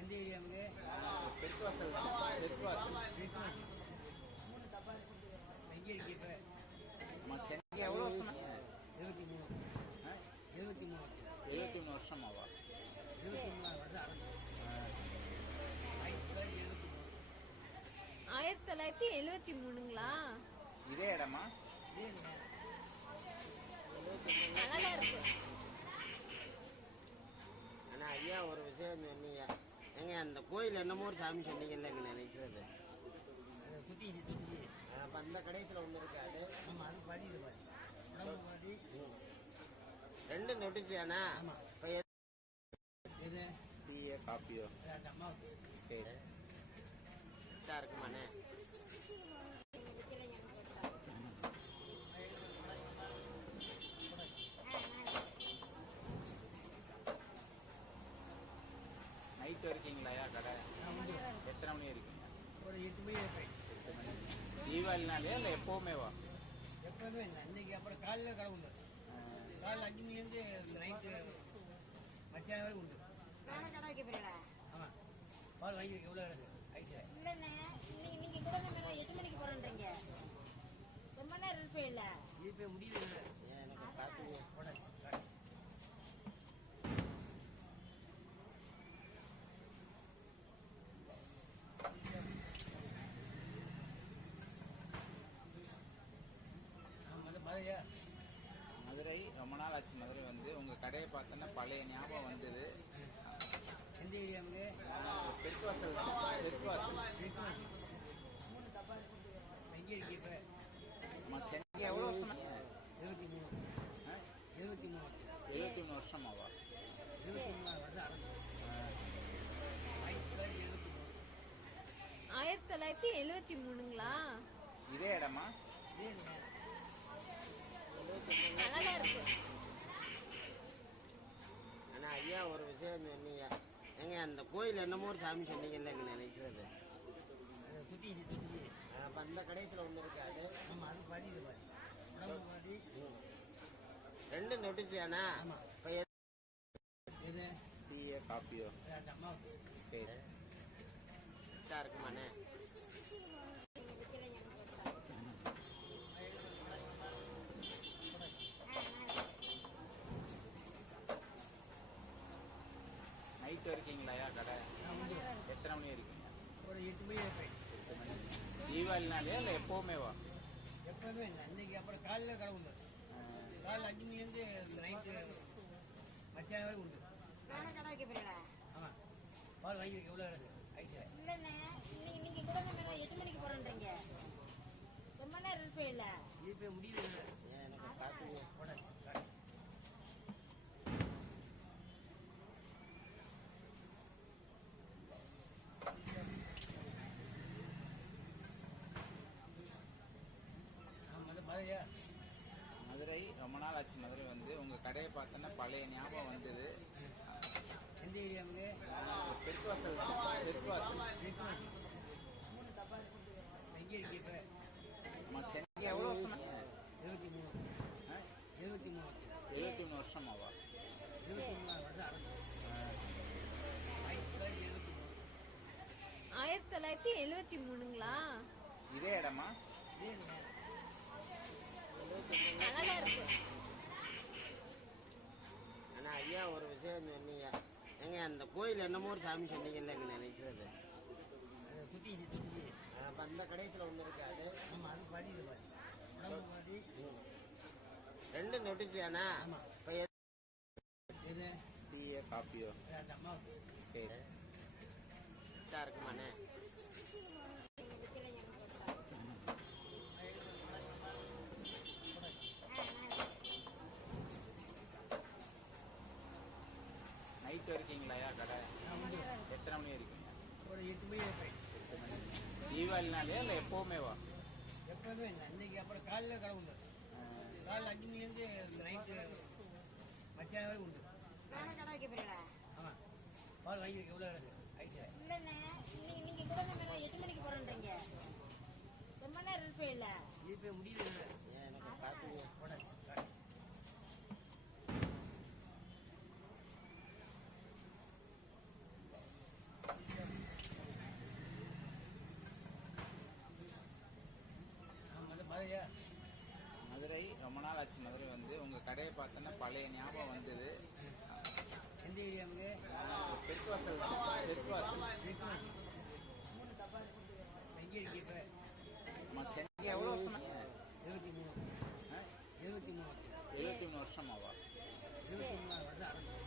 எந்த ஏரியாவுங்க? தெற்கு வாசல் தான். தெற்கு வாசல். எங்கே இருக்கு இப்போ? சென்னை எவ்வளோ வருஷம்? 23. 23 73 வருஷமாவா? 23 வருஷம் ஆரம்பிச்சு. 1973ங்களா? இதே இடமா? நல்லாதான் இருக்கு. ஆனா ஐயா ஒரு விஷயம் சொன்னீங்க. ஏங்க அந்த கோயில் என்னமோ ஒரு சாமி சொன்னீங்கல்ல இங்க நினைக்கிறது. சுற்றி அப்ப அந்த கடைசியில் ஒன்று இருக்காது. ஆமாம், அது பாதி இது பாதி. உடம்பு பாதி. ரெண்டும் தொட்டுச்சியாண்ணா? ஆமாம். இப்போ இது டீயோ காப்பியோ? அந்த அம்மாவுக்கு சரி. கரெக்டாக இருக்குமாண்ணே? நைட்டு இருக்கீங்களாயா கடை? எத்தனை மணி இருக்கீங்க? ஒரு 8 மணி இருப்பேன். 8 மணி. தீபாவளினாலே இல்லை எப்போவுமே வா? எப்பவுமே இல்லை. இன்னைக்கு அப்புறம் காலையில் கடை உண்டு. காலையில் 5 மணிலேருந்து நைட்டு மத்தியானம் வரை உண்டு. நானே கடை வைக்க போறீங்களா? ஆமாம், பால் வாங்கிருக்கு. எவ்வளோ இருக்கு ஐஸு? இல்லைண்ணே, நீங்க கூட நம்ம 8 மணிக்கு போறேன்றீங்க. ரொம்ப நேரம் இருப்பே இல்ல. இப்போ முடியல. ஏன் எனக்கு பார்த்துங்க. மதுரையா? மதுரை ரொம்ப நாள் ஆச்சு மதுரை வந்து உங்கள் கடையை பார்த்தோன்னா பழைய ஞாபகம் வந்தது. எந்த ஏரியாவுங்க? தெற்கு வாசல் தான். தெற்கு வாசல். எங்கே இருக்கு இப்போ? சென்னை எவ்வளோ வருஷம்? 23. 73 வருஷமாவா? 23 வருஷம் ஆரம்பிச்சு. 1973ங்களா? இதே இடமா? நல்லாதான் இருக்கு. ஆனா ஐயா ஒரு விஷயம் சொன்னீங்க. ஏங்க அந்த கோயில் என்னமோ ஒரு சாமி சொன்னீங்கல்ல இங்க நினைக்கிறது. சுற்றி அப்ப அந்த கடைசியில் ஒன்று இருக்காது. ஆமாம், அது பாதி இது பாதி. உடம்பு பாதி. ரெண்டும் தொட்டுச்சியாண்ணா? ஆமாம். இப்போ இது டீயோ காப்பியோ? அந்த அம்மாவுக்கு சரி. கரெக்டாக இருக்குமாண்ணே? நைட்டு இருக்கீங்களாயா கடை? எத்தனை மணி இருக்கீங்க? ஒரு 8 மணி இருப்பேன். 8 மணி. தீபாவளினாலே இல்லை எப்போவுமே வா? எப்பவுமே இல்லை. இன்னைக்கு அப்புறம் காலையில் கடை உண்டு. காலையில் 5 மணிலேருந்து நைட்டு மத்தியானம் வரை உண்டு. நானே கடை வைக்க போறீங்களா? ஆமாம், பால் வாங்கிருக்கு. எவ்வளோ இருக்கு ஐஸு? இல்லைண்ணே, நீங்க கூட நம்ம 8 மணிக்கு போறேன்றீங்க. ரொம்ப நேரம் இருப்பே இல்ல. இப்போ முடியல. ஏன் எனக்கு பார்த்துங்க. மதுரையா? மதுரை ரொம்ப நாள் ஆச்சு மதுரை வந்து உங்கள் கடையை பார்த்தோன்னா பழைய ஞாபகம் வந்தது. எந்த ஏரியாவுங்க? தெற்கு வாசல் தான். தெற்கு வாசல். எங்கே இருக்கு இப்போ? சென்னை எவ்வளோ வருஷம்? 23. 73 வருஷமாவா? 23 வருஷம் ஆரம்பிச்சு. 1973ங்களா? இதே இடமா? நல்லாதான் இருக்கு. ஆனா ஐயா ஒரு விஷயம் சொன்னீங்க. ஏங்க அந்த கோயில் என்னமோ ஒரு சாமி சொன்னீங்கல்ல இங்க நினைக்கிறது. சுற்றி அப்ப அந்த கடைசியில் ஒன்று இருக்காது. ஆமாம், அது பாதி இது பாதி. உடம்பு பாதி. ரெண்டும் தொட்டுச்சியாண்ணா? ஆமாம். இப்போ இது டீயோ காப்பியோ? அந்த அம்மாவுக்கு சரி. கரெக்டாக இருக்குமாண்ணே? நைட்டு இருக்கீங்களாயா கடை? எத்தனை மணி இருக்கீங்க? ஒரு 8 மணி இருப்பேன். 8 மணி. தீபாவளினாலே இல்லை எப்போவுமே வா? எப்பவுமே இல்லை. இன்னைக்கு அப்புறம் காலையில் கடை உண்டு. காலையில் 5 மணிலேருந்து நைட்டு மத்தியானம் வரை உண்டு. நானே கடை வைக்க போறீங்களா? ஆமாம், பால் வாங்கிருக்கு. எவ்வளோ இருக்கு ஐஸு? இல்லைண்ணே, நீங்க கூட நம்ம 8 மணிக்கு போறேன்றீங்க. ரொம்ப நேரம் இருப்பே இல்ல. இப்போ முடியல. ஏன் எனக்கு பார்த்துங்க. ரொம்ப நாள் ஆச்சு மதுரை வந்து உங்க கடையை பார்த்தோன்னா பழைய ஞாபகம் வந்தது. எந்த ஏரியாவுக்கு? தெற்குவாசல் தெற்குவாசல் எங்கே இருக்கு இப்போ? சென்னை எவ்வளோ வருஷம்? 23 23 வருஷமாவா? 23 வருஷம் ஆரம்பிச்சு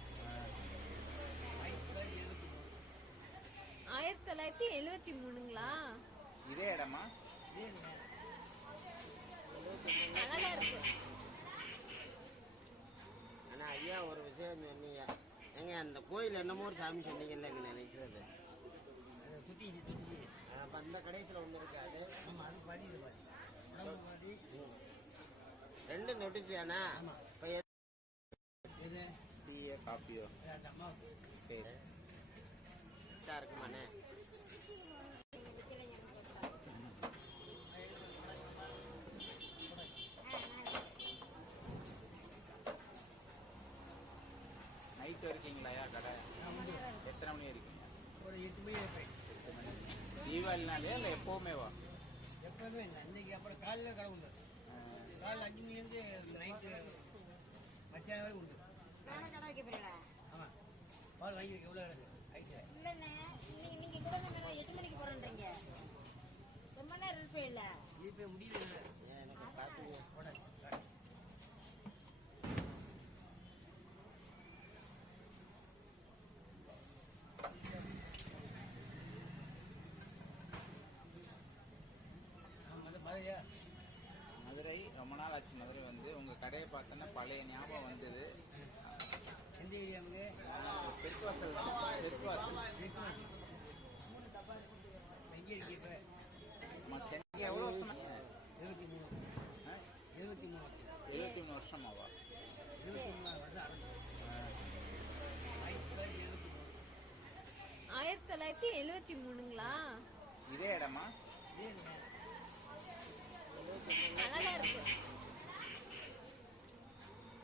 1973ங்களா? இதே இடமா? நல்லாதான் இருக்கு. ஆனா ஐயா ஒரு விஷயம் சொன்னீங்க. ஏங்க அந்த கோயில் என்னமோ ஒரு சாமி சொன்னீங்கல்ல நினைக்கிறது. குத்திச்சு அப்ப அந்த கடைசியில் ஒன்று இருக்காது. ஆமாம், அது பாதி இது பாதி உடம்பு பாதி. ரெண்டும் தொட்டுச்சியாண்ணா? இப்போ இது டீயோ காஃபியோ? அந்த அம்மாவுக்கு சரி. இருக்குமாண்ணே? நைட்டு இருக்கீங்களாயா கடை? எத்தனை மணி இருக்கீங்க? ஒரு 8 மணி இருப்பேன். 8 மணி. தீபாவளினாலே இல்லை எப்போவுமேவா? எப்போதுமே இல்லை. அன்னைக்கு அப்புறம் காலையில் கடை உண்டு. காலையில் 5 மணிலேருந்து நைட்டு மத்தியானம் வரை உண்டு. நானே கடை வைக்க போறீங்களா? ஆமாம், பால் வாங்கியிருக்க எவ்வளோ இருக்குது ஐட்டு? இல்லைண்ணே, நீங்க கூட 8 மணிக்கு போறேன்றீங்க. ரொம்ப நேரம் இருப்பேன் இல்ல? இப்போ முடியல. ஏன் எனக்கு பார்த்துங்க. போட மதுரையா? மதுரை ரொம்ப நாள் ஆச்சு மதுரை வந்து உங்க கடையை பார்த்தோன்னா பழைய ஞாபகம் வந்தது. எந்த ஏரியாவுக்கு? தெற்குவாசல் தெற்குவாசல் எங்கே இருக்கு இப்போ? சென்னை எவ்வளோ வருஷம்? 23 23 வருஷமாவா? 23 வருஷம் ஆரம்பிச்சு 1973ங்களா? இதே இடமா? நல்லாதான் இருக்கு.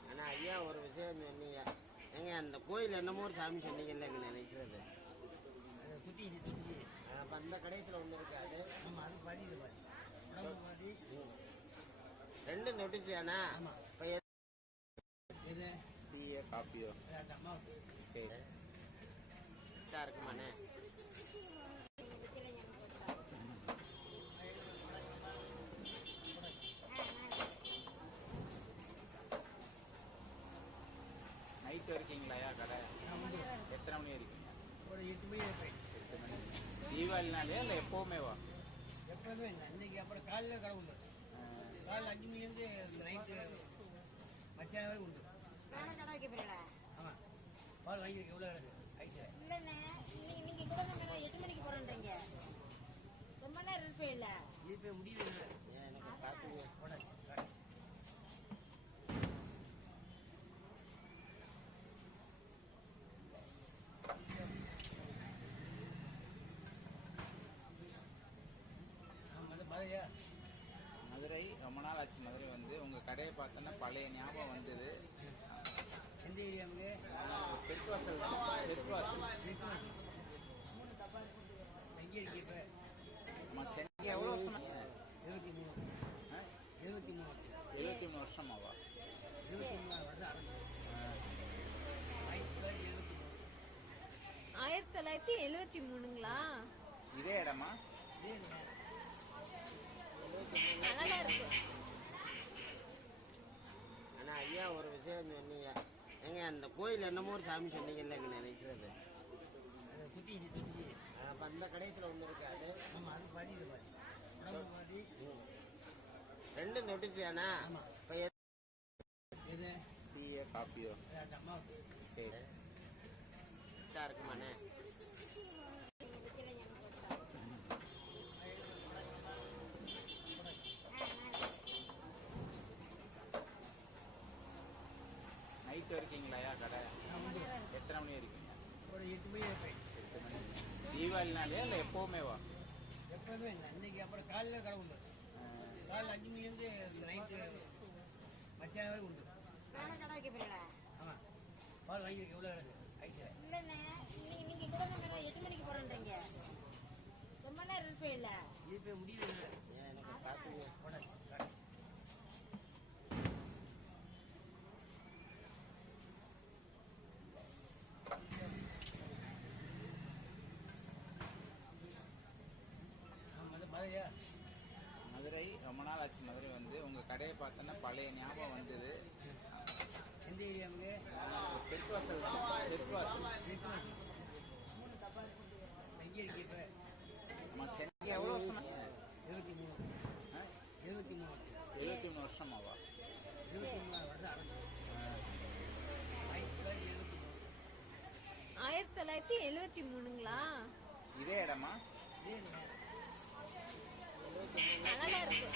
ஆனா ஐயா ஒரு விஷயம் சொன்னீங்க. ஏங்க அந்த கோயில் என்னமோ ஒரு சாமி சொன்னீங்கல்ல நினைக்கிறது. குத்திச்சு அப்ப அந்த கடைசியில் ஒன்று இருக்காது. ஆமாம், அது பாதி இது பாதி உடம்பு பாதி. ரெண்டும் தொட்டுச்சியாண்ணா? இப்போ இது டீயோ காஃபியோ? அந்த அம்மாவுக்கு சரி. இருக்குமாண்ணே? நைட்டு இருக்கீங்களாயா கடை? எத்தனை மணி இருக்கீங்க? ஒரு 8 மணி இருப்பேன். 8 மணி. தீபாவளினாலே இல்லை எப்போவுமேவா? எப்போதுமே இல்லை. அன்னைக்கு அப்புறம் காலையில் கடை உண்டு. காலையில் 5 மணிலேருந்து நைட்டு மத்தியானம் வரை உண்டு. நானே கடை வைக்க போறீங்களா? ஆமாம், பால் வாங்கியிருக்க எவ்வளோ இருக்குது ஐட்டு? இல்லைண்ணே, நீங்க கூட 8 மணிக்கு போறேன்றீங்க. ரொம்ப நேரம் இருப்பேன் இல்ல? இப்போ முடியல. ஏன் எனக்கு பார்த்துங்க. போட மதுரையா? மதுரை ரொம்ப நாள் ஆச்சு மதுரை வந்து உங்க கடையை பார்த்தோன்னா பழைய ஞாபகம் வந்தது. எந்த ஏரியாவுக்கு? தெற்குவாசல் தெற்குவாசல் எங்கே இருக்கு இப்போ? சென்னை எவ்வளோ வருஷம்? 23 23 வருஷமாவா? 23 வருஷம் ஆரம்பிச்சு 1973ங்களா? இதே இடமா? நல்லாதான் இருக்கு. ஆனா ஐயா ஒரு விஷயம் சொன்னீங்க. ஏங்க அந்த கோயில் என்னமோ ஒரு சாமி சொன்னீங்கல்ல நினைக்கிறது. குத்திச்சு அப்ப அந்த கடைசியில் ஒன்று இருக்காது. ஆமாம், அது பாதி இது பாதி உடம்பு பாதி. ரெண்டும் தொட்டுச்சியாண்ணா? இப்போ இது டீயோ காஃபியோ? அந்த அம்மாவுக்கு சரி. இருக்குமாண்ணே? நைட்டு இருக்கீங்களாயா கடை? எத்தனை மணி இருக்கீங்க? ஒரு 8 மணி இருப்பேன். 8 மணி. தீபாவளினாலே இல்லை எப்போவுமேவா? எப்போதுமே இல்லை. அன்னைக்கு அப்புறம் காலையில் கடை உண்டு. காலையில் 5 மணிலேருந்து நைட்டு மத்தியானம் வரை உண்டு. நானே கடை வைக்க போறீங்களா? ஆமாம், பால் வாங்கியிருக்க எவ்வளோ இருக்குது ஐட்டு? இல்லைண்ணே, நீங்க கூட 8 மணிக்கு போறேன்றீங்க. ரொம்ப நேரம் இருப்பேன் இல்ல? இப்போ முடியல. ஏன் எனக்கு பார்த்துங்க. போட மதுரையா? மதுரை ரொம்ப நாள் ஆச்சு. மதுரை வந்து உங்கள் கடையை பார்த்தோன்னா பழைய ஞாபகம் வந்தது. எந்த ஏரியாவுங்க? தெற்கு வாசல் தெற்கு வாசல் எங்கே இருக்கு இப்போ? நம்ம சென்னை எவ்வளோ வருஷம்? 23 23 73 வருஷமாவா? 23 வருஷம் ஆரம்பிச்சு 1973ங்களா? இதே இடமா? நல்லாதான் இருக்கு.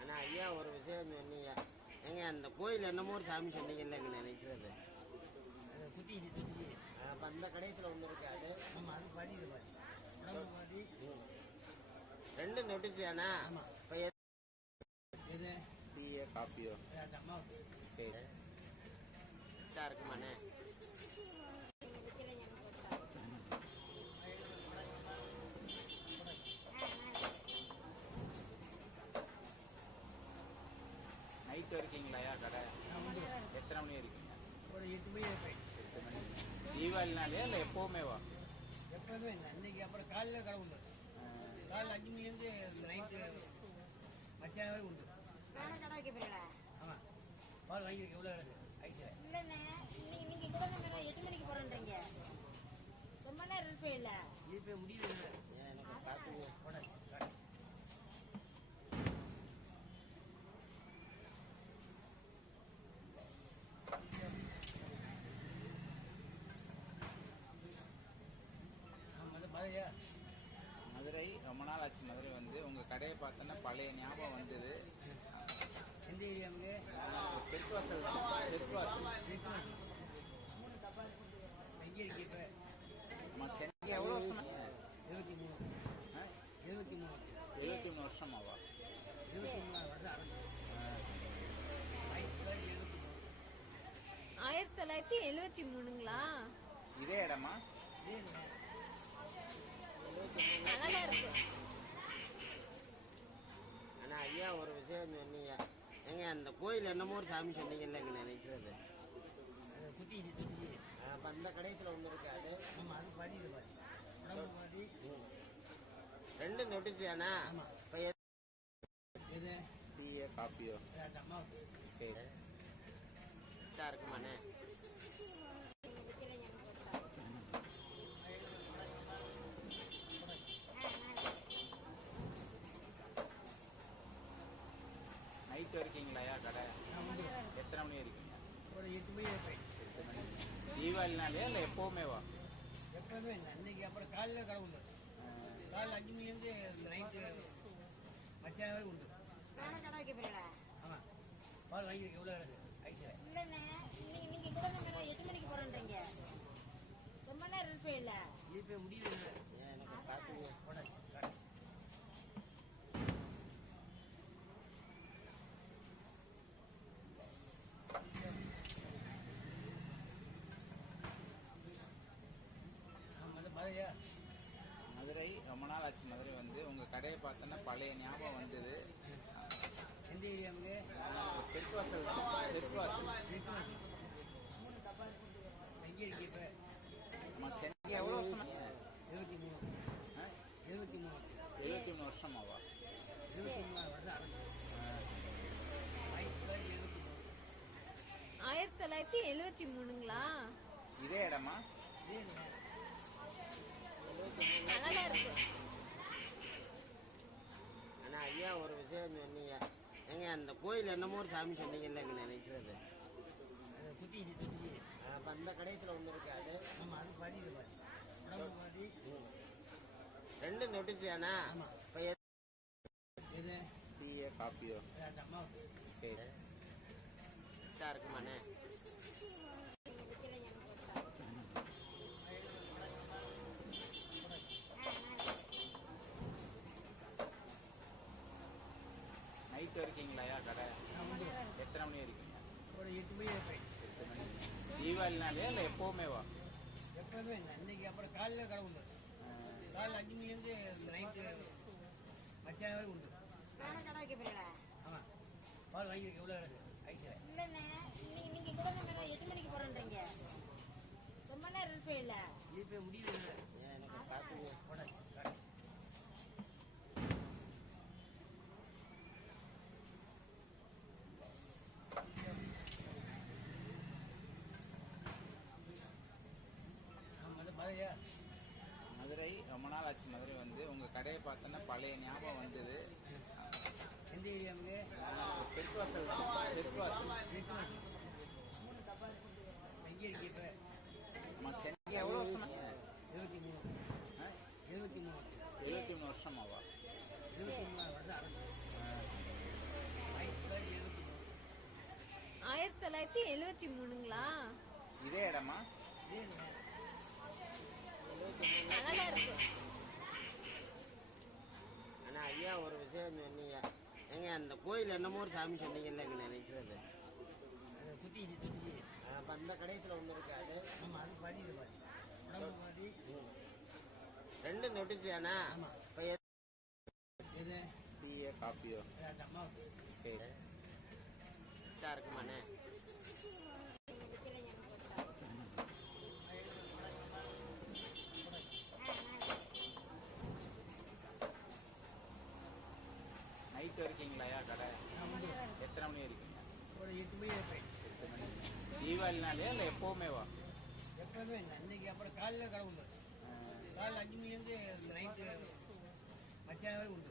ஆனா ஐயா ஒரு விஷயம் சொன்னீங்க. ஏங்க அந்த கோயில் என்னமோ ஒரு சாமி சொன்னீங்கல்ல இங்க நினைக்கிறது. குத்திச்சு அப்ப அந்த கடைசியில் ஒன்று இருக்கு அது. ஆமாம், அது பாதி இது பாதி உடம்பு பாதி. ரெண்டும் தொட்டுச்சியாண்ணா? இப்போ இது டீயோ காப்பியோ? அது அம்மாவுக்கு. சரி. எதா இருக்குமாண்ணே? நைட்டு இருக்கீங்களாயா கடை? எத்தனை மணி இருக்கீங்க? ஒரு 8 மணி இருப்பேன். 8 மணி. தீபாவளினாலே இல்லை எப்போவுமேவா? எப்போதுமே இல்லை. அன்னைக்கு அப்புறம் காலையில் கடை உண்டு. காலையில் 5 மணிலேருந்து நைட்டு மத்தியானம் வரை உண்டு. வேலை கடை வைக்க போறீங்களா? ஆமாம், பால் வாங்கியிருக்கு. எவ்வளோ இருக்குது ஐஸில்? இல்லைண்ணே, நீங்க கூட 8 மணிக்கு போறேன்றீங்க. ரொம்ப நேரம் இருப்பே இல்ல. இப்போ முடியல. எனக்கு பார்த்துங்க. மதுரையா? மதுரை ரொம்ப நாள் ஆச்சு. மதுரை வந்து உங்கள் கடையை பார்த்தோன்னா பழைய ஞாபகம் வந்தது. எந்த ஏரியாவுங்க? தெற்கு வாசல் தெற்கு வாசல் எங்கே இருக்கு இப்போ? நம்ம சென்னை எவ்வளோ வருஷம்? 23 73 வருஷமாவா? 23 வருஷம் ஆரம்பிச்சு 1973ங்களா? இதே இடமா? நல்லாதான் இருக்கு. ஆனா ஐயா ஒரு விஷயம் சொன்னீங்க. ஏங்க அந்த கோயில் என்னமோ ஒரு சாமி சொன்னீங்கல்ல இங்க நினைக்கிறது. குத்திச்சு அப்ப அந்த கடைசியில் ஒன்று இருக்கு அது. ஆமாம், அது பாதி இது பாதி உடம்பு பாதி. ரெண்டும் தொட்டுச்சியாண்ணா? இப்போ இது டீயோ காப்பியோ? அது அம்மாவுக்கு. சரி. எதா இருக்குமாண்ணே? நைட்டு இருக்கீங்களாயா கடை? எத்தனை மணி இருக்கீங்க? ஒரு 8 மணி இருப்பேன். 8 மணி. தீபாவளினாலே இல்லை எப்போவுமேவா? எப்போதுமே இல்லை. அன்னைக்கு அப்புறம் காலையில் கடை உண்டு. காலையில் 5 மணிலேருந்து நைட்டு மத்தியானம் வரை உண்டு. வேலை கடை வைக்க போறீங்களா? ஆமாம், பால் வாங்கியிருக்கு. எவ்வளோ இருக்குது ஐஸில்? இல்லைண்ணே, நீங்க கூட 8 மணிக்கு போறேன்றீங்க. ரொம்ப நேரம் இருப்பே இல்ல. இப்போ முடியல. எனக்கு பார்த்துங்க. மதுரையா? மதுரை ரொம்ப நாள் ஆச்சு. மதுரை வந்து உங்கள் கடையை பார்த்தோன்னா பழைய ஞாபகம் வந்தது. எந்த ஏரியாவுங்க? தெற்கு வாசல் தெற்கு வாசல் எங்கே இருக்கு இப்போ? நம்ம சென்னை எவ்வளோ வருஷம்? 23 73 வருஷமாவா? 23 வருஷம் ஆரம்பிச்சு 1973ங்களா? இதே இடமா? நல்லாதான் இருக்கு. ஆனா ஐயா ஒரு விஷயம் சொன்னீங்க. ஏங்க அந்த கோயில் என்னமோ ஒரு சாமி சொன்னீங்கல்ல இங்க நினைக்கிறது. குத்திச்சு அப்ப அந்த கடைசியில் ஒன்று இருக்கு அது. ஆமாம், அது பாதி இது பாதி உடம்பு பாதி. ரெண்டும் தொட்டுச்சியாண்ணா? இப்போ இது டீயோ காப்பியோ? அது அம்மாவுக்கு. சரி. எதா இருக்குமாண்ணே? நைட்டு இருக்கீங்களாயா கடை? எத்தனை மணி இருக்கீங்க? ஒரு 8 மணி இருப்பேன். 8 மணி. தீபாவளினாலே இல்லை எப்போவுமேவா? எப்போதுமே இல்லை. அன்னைக்கு அப்புறம் காலையில் கடை உண்டு. காலையில் 5 மணிலேருந்து நைட்டு மத்தியானம் வரை உண்டு. வேலை கடை வைக்க போறீங்களா? ஆமாம், பால் வாங்கியிருக்கு. எவ்வளோ இருக்குது ஐஸில்? இல்லைண்ணே, நீங்க கூட 8 மணிக்கு போறேன்றீங்க. ரொம்ப நேரம் இருப்பே இல்ல. இப்போ முடியல. எனக்கு பார்த்துங்க. மதுரையா? மதுரை ரொம்ப நாள் ஆச்சு. மதுரை வந்து உங்க கடையை பார்த்தோன்னா பழைய ஞாபகம் வந்தது. எந்த ஏரியாவுக்கு? தெற்குவாசல் தெற்குவாசல் எங்கே இருக்கு இப்போ? நம்ம சென்னை எவ்வளோ வருஷம்? 23 23 23 வருஷமாவா? 23 வருஷம் ஆரம்பிச்சு 1973ங்களா? இதே இடமா? அழகா இருக்கு. ஆனா ஐயா ஒரு விஷயம் சொன்னீங்க. ஏங்க அந்த கோயில் என்னமோ ஒரு சாமி சொன்னீங்கல்ல இங்க நினைக்கிறது. குத்திச்சு அப்ப அந்த கடைசியில் ஒன்று இருக்காது. ஆமாம், அது பாதி இது பாதி உடம்பு பாதி. ரெண்டும் தொட்டுச்சியாண்ணா? ஆமாம். இப்போ எது? டீயோ காஃபியோ? அந்த அம்மாவுக்கு சரி. இருக்குமாண்ணே? நைட்டு இருக்கீங்களாயா கடை? எத்தனை மணி இருக்கீங்க? ஒரு 8 மணி இருப்பேன். 8 மணி. தீபாவளினாலே இல்லை எப்போவுமே வா? எப்போதுமே இல்லை. அன்னைக்கு அப்புறம் காலையில் கடை உண்டு. காலையில் 5 மணிலேருந்து நைட்டு மத்தியானம் வரை உண்டு.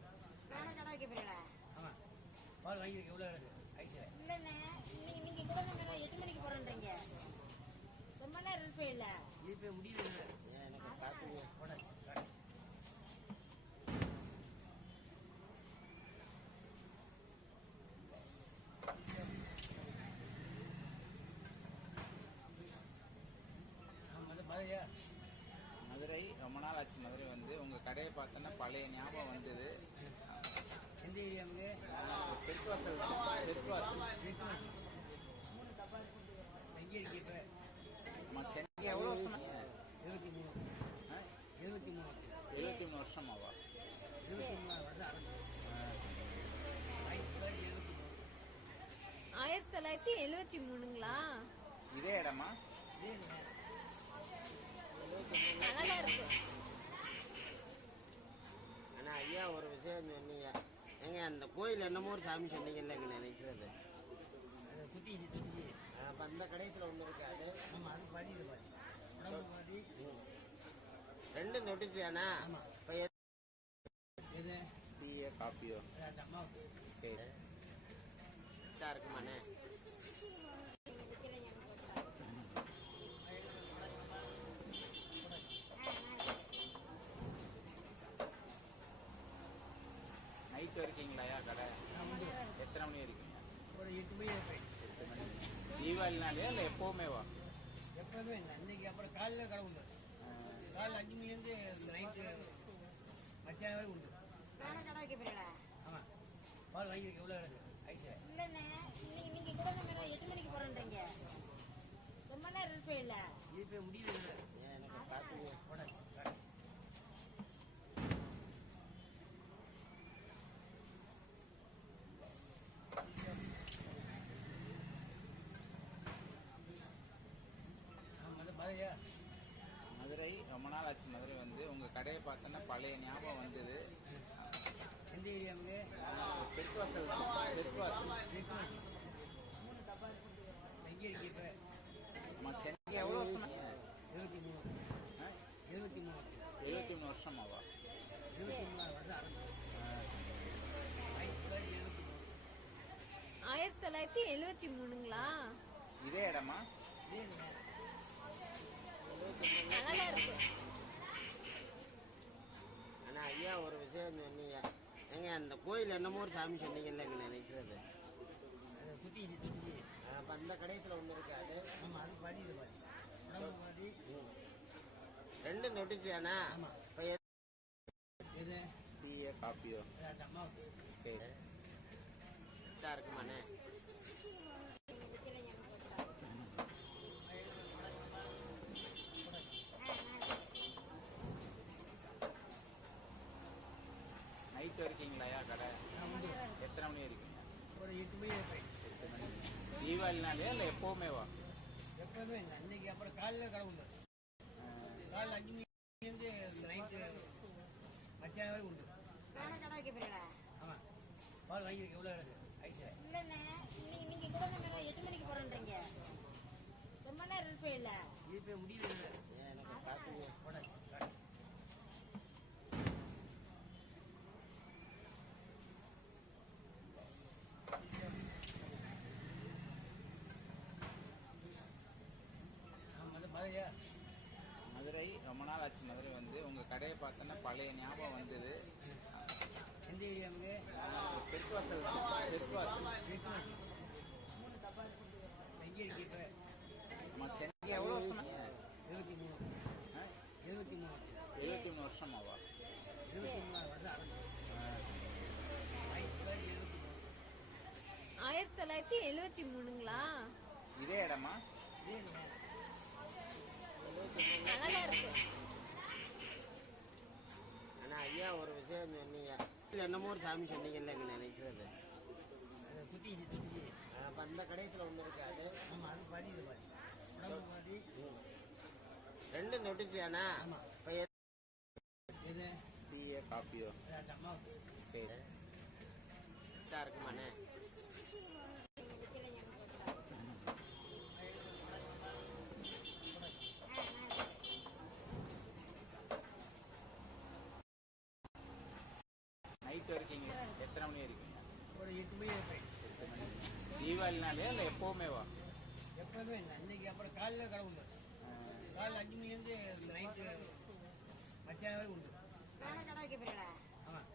நானும் கடை வைக்க போறீங்களா? ஆமாம், பால் வாங்கியிருக்கேன். எவ்வளோ இருக்குது ஐஸில்? இல்லைண்ணே, நீங்க கூட 8 மணிக்கு போறேன்றீங்க. ரொம்ப நேரம் இருப்பே இல்ல. இப்போ முடியல. ஏன் எனக்கு பார்த்துங்க. போட மதுரையா? மதுரை ரொம்ப நாள் ஆச்சு. மதுரை வந்து உங்க கடையை பார்த்தோன்னா பழைய ஞாபகம் வந்தது. எந்த ஏரியாவுக்கு? தெற்குவாசல் தெற்குவாசல் எங்கே இருக்கு இப்போ? நம்ம சென்னை எவ்வளோ வருஷம்? 23 23 வருஷமாவா? 23 வருஷம் ஆரம்பிச்சு 1973ங்களா? இதே இடமா? அழகா இருக்கு. ஆனா ஐயா ஒரு விஷயம் சொன்னீங்க. ஏங்க அந்த கோயில் என்னமோ ஒரு சாமி சொன்னீங்கல்ல இங்க நினைக்கிறது. குத்திச்சு அப்ப அந்த கடைசியில் ஒன்று இருக்காது. ஆமாம், அது பாதி இது பாதி உடம்பு பாதி. ரெண்டும் தொட்டுச்சியாண்ணா? ஆமாம். இப்போ எது? டீயோ காஃபியோ? அந்த அம்மாவுக்கு சரி. இருக்குமாண்ணே? நைட்டு இருக்கீங்களாயா கடை? எத்தனை மணி இருக்கீங்க? ஒரு 8 மணி இருப்பேன். 8 மணி. தீபாவளினாலே இல்லை எப்போவுமே வா? எப்போதுமே இல்லை. அன்னைக்கு அப்புறம் காலையில் கடை உண்டு. காலையில் 5 மணிலேருந்து நைட்டு மத்தியானம் வரை உண்டு. நானும் கடை வைக்க போறீங்களா? ஆமாம், பால் வாங்கியிருக்கேன். எவ்வளோ இருக்குது ஐஸில்? இல்லைண்ணே, நீங்க கூட 8 மணிக்கு போறேன்றீங்க. ரொம்ப நேரம் இருப்பே இல்ல. இப்போ முடியல. ஏன் எனக்கு பார்த்துங்க. போட மதுரையா? மதுரை ரொம்ப நாள் ஆச்சு. மதுரை வந்து உங்க கடையை பார்த்தோன்னா பழைய ஞாபகம் வந்தது. எந்த ஏரியாவுக்கு? தெற்குவாசல் தெற்குவாசல் எங்கே இருக்கு இப்போ? நம்ம சென்னை எவ்வளோ வருஷம்? 23 23 வருஷமாவா? 23 வருஷம் ஆரம்பிச்சு 1973ங்களா? இதே இடமா? அழகா இருக்கு. ஆனா ஐயா ஒரு விஷயம் சொன்னீங்க. ஏங்க அந்த கோயில் என்னமோ ஒரு சாமி சொன்னீங்கல்ல இங்க நினைக்கிறது. குத்திச்சு அப்ப அந்த கடைசியில் ஒன்று இருக்காது. ஆமாம், அது பாதி இது பாதி உடம்பு பாதி. ரெண்டும் தொட்டுச்சியாண்ணா? ஆமாம். இப்போ எது? டீயோ காஃபியோ? அந்த அம்மாவுக்கு சரி. இருக்குமாண்ணே? நைட்டு இருக்கீங்களாயா கடை? எத்தனை மணி இருக்கீங்க? ஒரு 8 மணி இருப்பேன். 8 மணி. தீபாவளினாலே இல்லை எப்போவுமே வா? எப்போதுமே இல்லை. அன்னைக்கு அப்புறம் காலையில் கடை உண்டு. காலையில் 5 மணிலேருந்து நைட்டு மத்தியானம் வரை உண்டு. நானும் கடை வைக்க போறீங்களா? ஆமாம், பால் வாங்கியிருக்கேன். எவ்வளோ இருக்குது ஐஸில்? இல்லைண்ணே, நீங்க கூட 8 மணிக்கு போறேன்றீங்க. ரொம்ப நேரம் இருப்பே இல்ல. இப்போ முடியல. ஏன் எனக்கு பார்த்துங்க. போட மதுரையா? மதுரை ரொம்ப நாள் ஆச்சு. மதுரை வந்து உங்கள் கடையை பார்த்தோன்னா பழைய ஞாபகம் வந்தது. எந்த ஏரியா நமக்கு? தெற்குவாசல் தெற்குவாசல் எங்கே இருக்கு இப்போ? சென்னை எவ்வளோ வருஷம்? 23 23 73 வருஷமாவா? 23 வருஷம் ஆகுது. 1973ங்களா? இதே இடமா? நல்லாதான் இருக்கு. ஆனா ஐயா ஒரு விஷயம் சொன்னீங்க, என்னமோ ஒரு சாமி சொன்னீங்கல்ல இங்க நினைக்கிறது. குத்திச்சு அப்ப அந்த கடைசியில் ஒன்று இருக்காது. ஆமாம், அது பாதி இது பாதி உடம்பு பாதி. ரெண்டும் தொட்டுச்சியாண்ணா? இப்போ எது டீயோ காப்பியோ? அந்த அம்மாவுக்கு சரி. கரெக்டாக இருக்குமாண்ணே? நைட்டு இருக்கீங்க? எத்தனை மணி இருக்கீங்க? ஒரு 8 மணி இருப்பேன். 8 மணி. தீபாவளினாலே இல்லை எப்போவுமேவா? எப்போதுமே இல்லை. அன்னைக்கு அப்புறம் காலையில் கடை உண்டு. காலையில் 5 மணிலேருந்து நைட்டு மத்தியானம் வரை உண்டு. நானே கடை வைக்க போறேடா. ஆமாம்,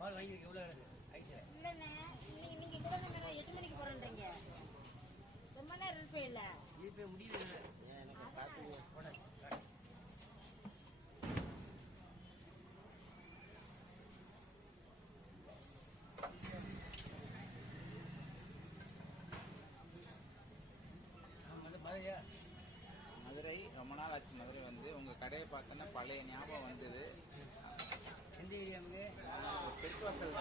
பால் வாங்கியிருக்க எவ்வளோ இருக்குது ஐஸு? இல்லைண்ணே, நீங்க கூட தானே 8 மணிக்கு போறேன்றீங்க. ரொம்ப நேரம் இருப்பே இல்ல. இப்போ முடியல. ஏன் எனக்கு பார்த்துங்க. போட மதுரையா? மதுரை ரொம்ப நாள் ஆச்சு. மதுரை வந்து உங்கள் கடையை பார்த்தோன்னா பழைய ஞாபகம் வந்தது. எந்த ஏரியா நமக்கு? தெற்குவாசல்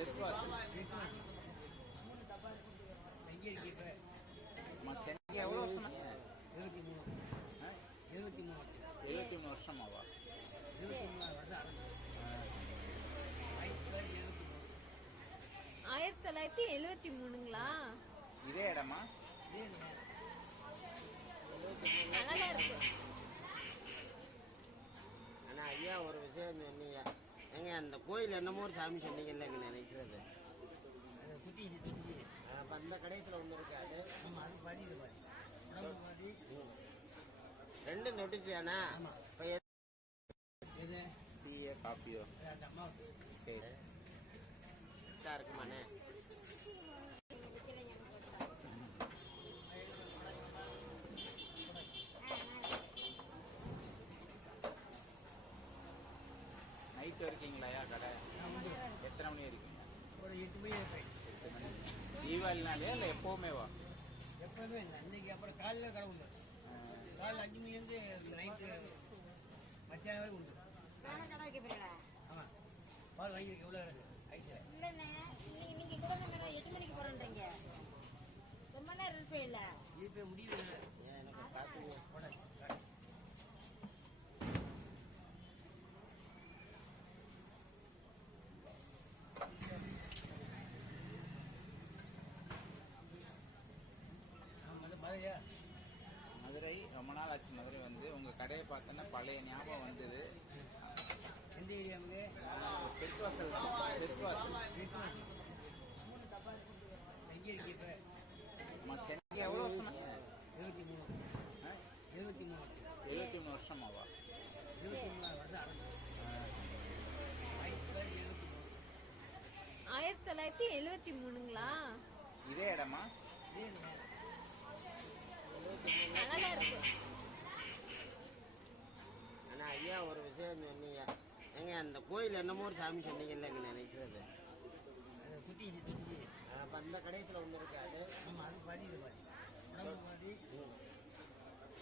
தெற்குவாசல் எங்கே இருக்கு இப்போ? சென்னை எவ்வளோ வருஷம்? 23 73 வருஷமாவா? 23 வருஷம் ஆகுது. 1973ங்களா? இதே இடமா? நல்லாதான் இருக்கு. ஆனா ஐயா ஒரு விஷயம் சொன்னீங்க, ஏங்க அந்த கோயில் என்னமோ ஒரு சாமி சொன்னீங்கல்ல இங்க நினைக்கிறது. குத்திச்சு அப்ப அந்த கடைசியில் ஒன்று இருக்காது. ஆமாம், அது பாதி இது பாதி உடம்பு பாதி. ரெண்டும் தொட்டுச்சியாண்ணா? இப்போ எது டீயோ காப்பியோ? அந்த அம்மாவுக்கு சரி. கரெக்டாக இருக்குமாண்ணே? நைட்டு இருக்கீங்களாயா கடை? எத்தனை மணி இருக்கீங்க? ஒரு 8 மணி இருப்பேன். 8 மணி. தீபாவளினாலே இல்லை எப்போவுமேவா? எப்போதுமே இல்லை. அன்னைக்கு அப்புறம் காலையில் கடை உண்டு. காலையில் 5 மணிலேருந்து நைட்டு மத்தியானம் வரை உண்டு. நானே கடை வைக்க போறேடா. ஆமாம், பால் வாங்கியிருக்க எவ்வளோ இருக்குது ஐஸு? இல்லைண்ணே, நீங்க கூட தானே 8 மணிக்கு போறேன்றீங்க. ரொம்ப நேரம் இருப்பே இல்ல. இப்போ முடியல. ஏன் எனக்கு பார்த்துங்க. போட மதுரையா? மதுரை ரொம்ப நாள் ஆச்சு. மதுரை வந்து உங்கள் கடையை பார்த்தோன்னா பழைய ஞாபகம் வந்தது. எந்த ஏரியா நமக்கு? தெற்குவாசல் தெற்குவாசல் எங்கே இருக்கு இப்போ? சென்னை எவ்வளோ வருஷம்? 23 73 வருஷமாவா? 23 வருஷம் ஆகுது. 1973ங்களா? இதே இடமா? நல்லாதான் இருக்கு. ஆனா ஐயா ஒரு விஷயம் சொன்னீங்க, ஏங்க அந்த கோயில் என்னமோ ஒரு சாமி சொன்னீங்கல்ல இங்க நினைக்கிறது. குத்திச்சு அப்ப அந்த கடைசியில் ஒன்று இருக்காது. ஆமாம், அது பாதி இது பாதி உடம்பு பாதி.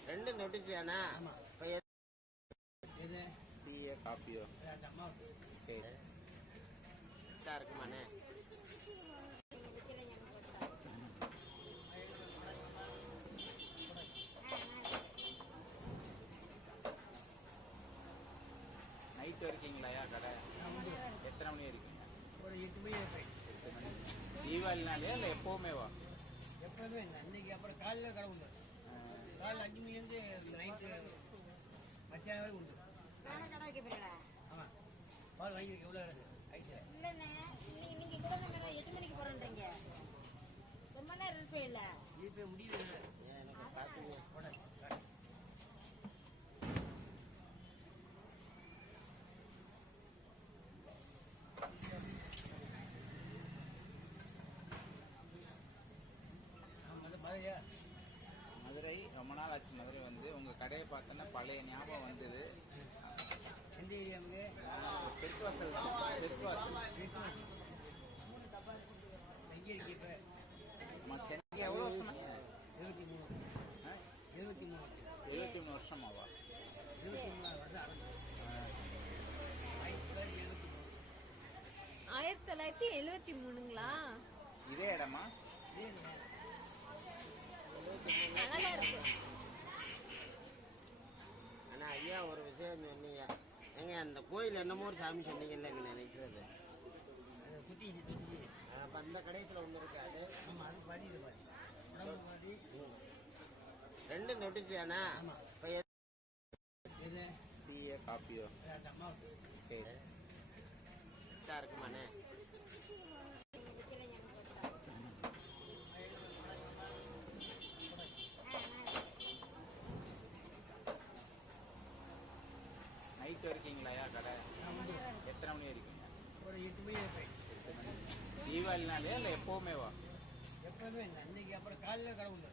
ரெண்டும் தொட்டுச்சியாண்ணா? இப்போ எது டீயோ காப்பியோ? அந்த அம்மாவுக்கு சரி. கரெக்டாக இருக்குமாண்ணே? நைட்டு இருக்கீங்களாயா கடை? எத்தனை மணி இருக்கீங்க? ஒரு 8 மணி இருப்பேன். 8 மணி. தீபாவளினாலே இல்லை எப்போவுமேவா? எப்போதுமே இல்லை. அன்னைக்கு அப்புறம் காலையில் கடை உண்டு. காலையில் 5 மணிலேருந்து நைட்டு மத்தியானம் வரை உண்டு. நானே கடை வைக்க போறேடா. ஆமாம், பால் வாங்கியிருக்க எவ்வளோ இருக்குது ஐஸு? இல்லைண்ணே, நீங்க கூட தானே 8 மணிக்கு போறேன்றீங்க. ரொம்ப நேரம் இருப்பே இல்ல. இப்போ முடியல. ஏன் எனக்கு பார்த்துங்க. போட பாதையா மதுரை ரொம்ப நாள் ஆச்சு. மதுரை வந்து உங்க கடையை பார்த்தோன்னா பழைய ஞாபகம் வந்தது. எந்த ஏரியா நமக்கு தெற்கு வாசல் தான். தெற்கு வாசல். எங்கே இருக்கு இப்போ சென்னைக்கு எவ்வளோ வருஷம்? 23 23 73 வருஷமாவா? 23 வருஷம் ஆகுது. 1973ங்களா? இதே இடமா? அழகா இருக்கு. ஆனா ஐயா ஒரு விஷயம் சொன்னீங்க. ஏங்க அந்த கோயில் என்னமோ ஒரு சாமி சொன்னீங்கல்ல நினைக்கிறது. குத்தி அப்ப அந்த கடைசியில் ஒன்று இருக்கு அது. ஆமாம் அது பாதி இது பாதி உடம்பு பாதி ரெண்டும் தொட்டுச்சியாண்ணா? இப்போ என்ன டீயோ காப்பியோ? அம்மா சரி. இருக்குமாண்ணே? நைட்டு இருக்கீங்களாயா கடை? எத்தனை மணி வரைக்குங்க? ஒரு 8 மணி ஆயிடும். 8 மணி. தீபாவளினாலே இல்லை எப்போவுமேவா? எப்பவுமே இல்லை. அன்னைக்கு அப்புறம் காலையில் கடை உண்டு.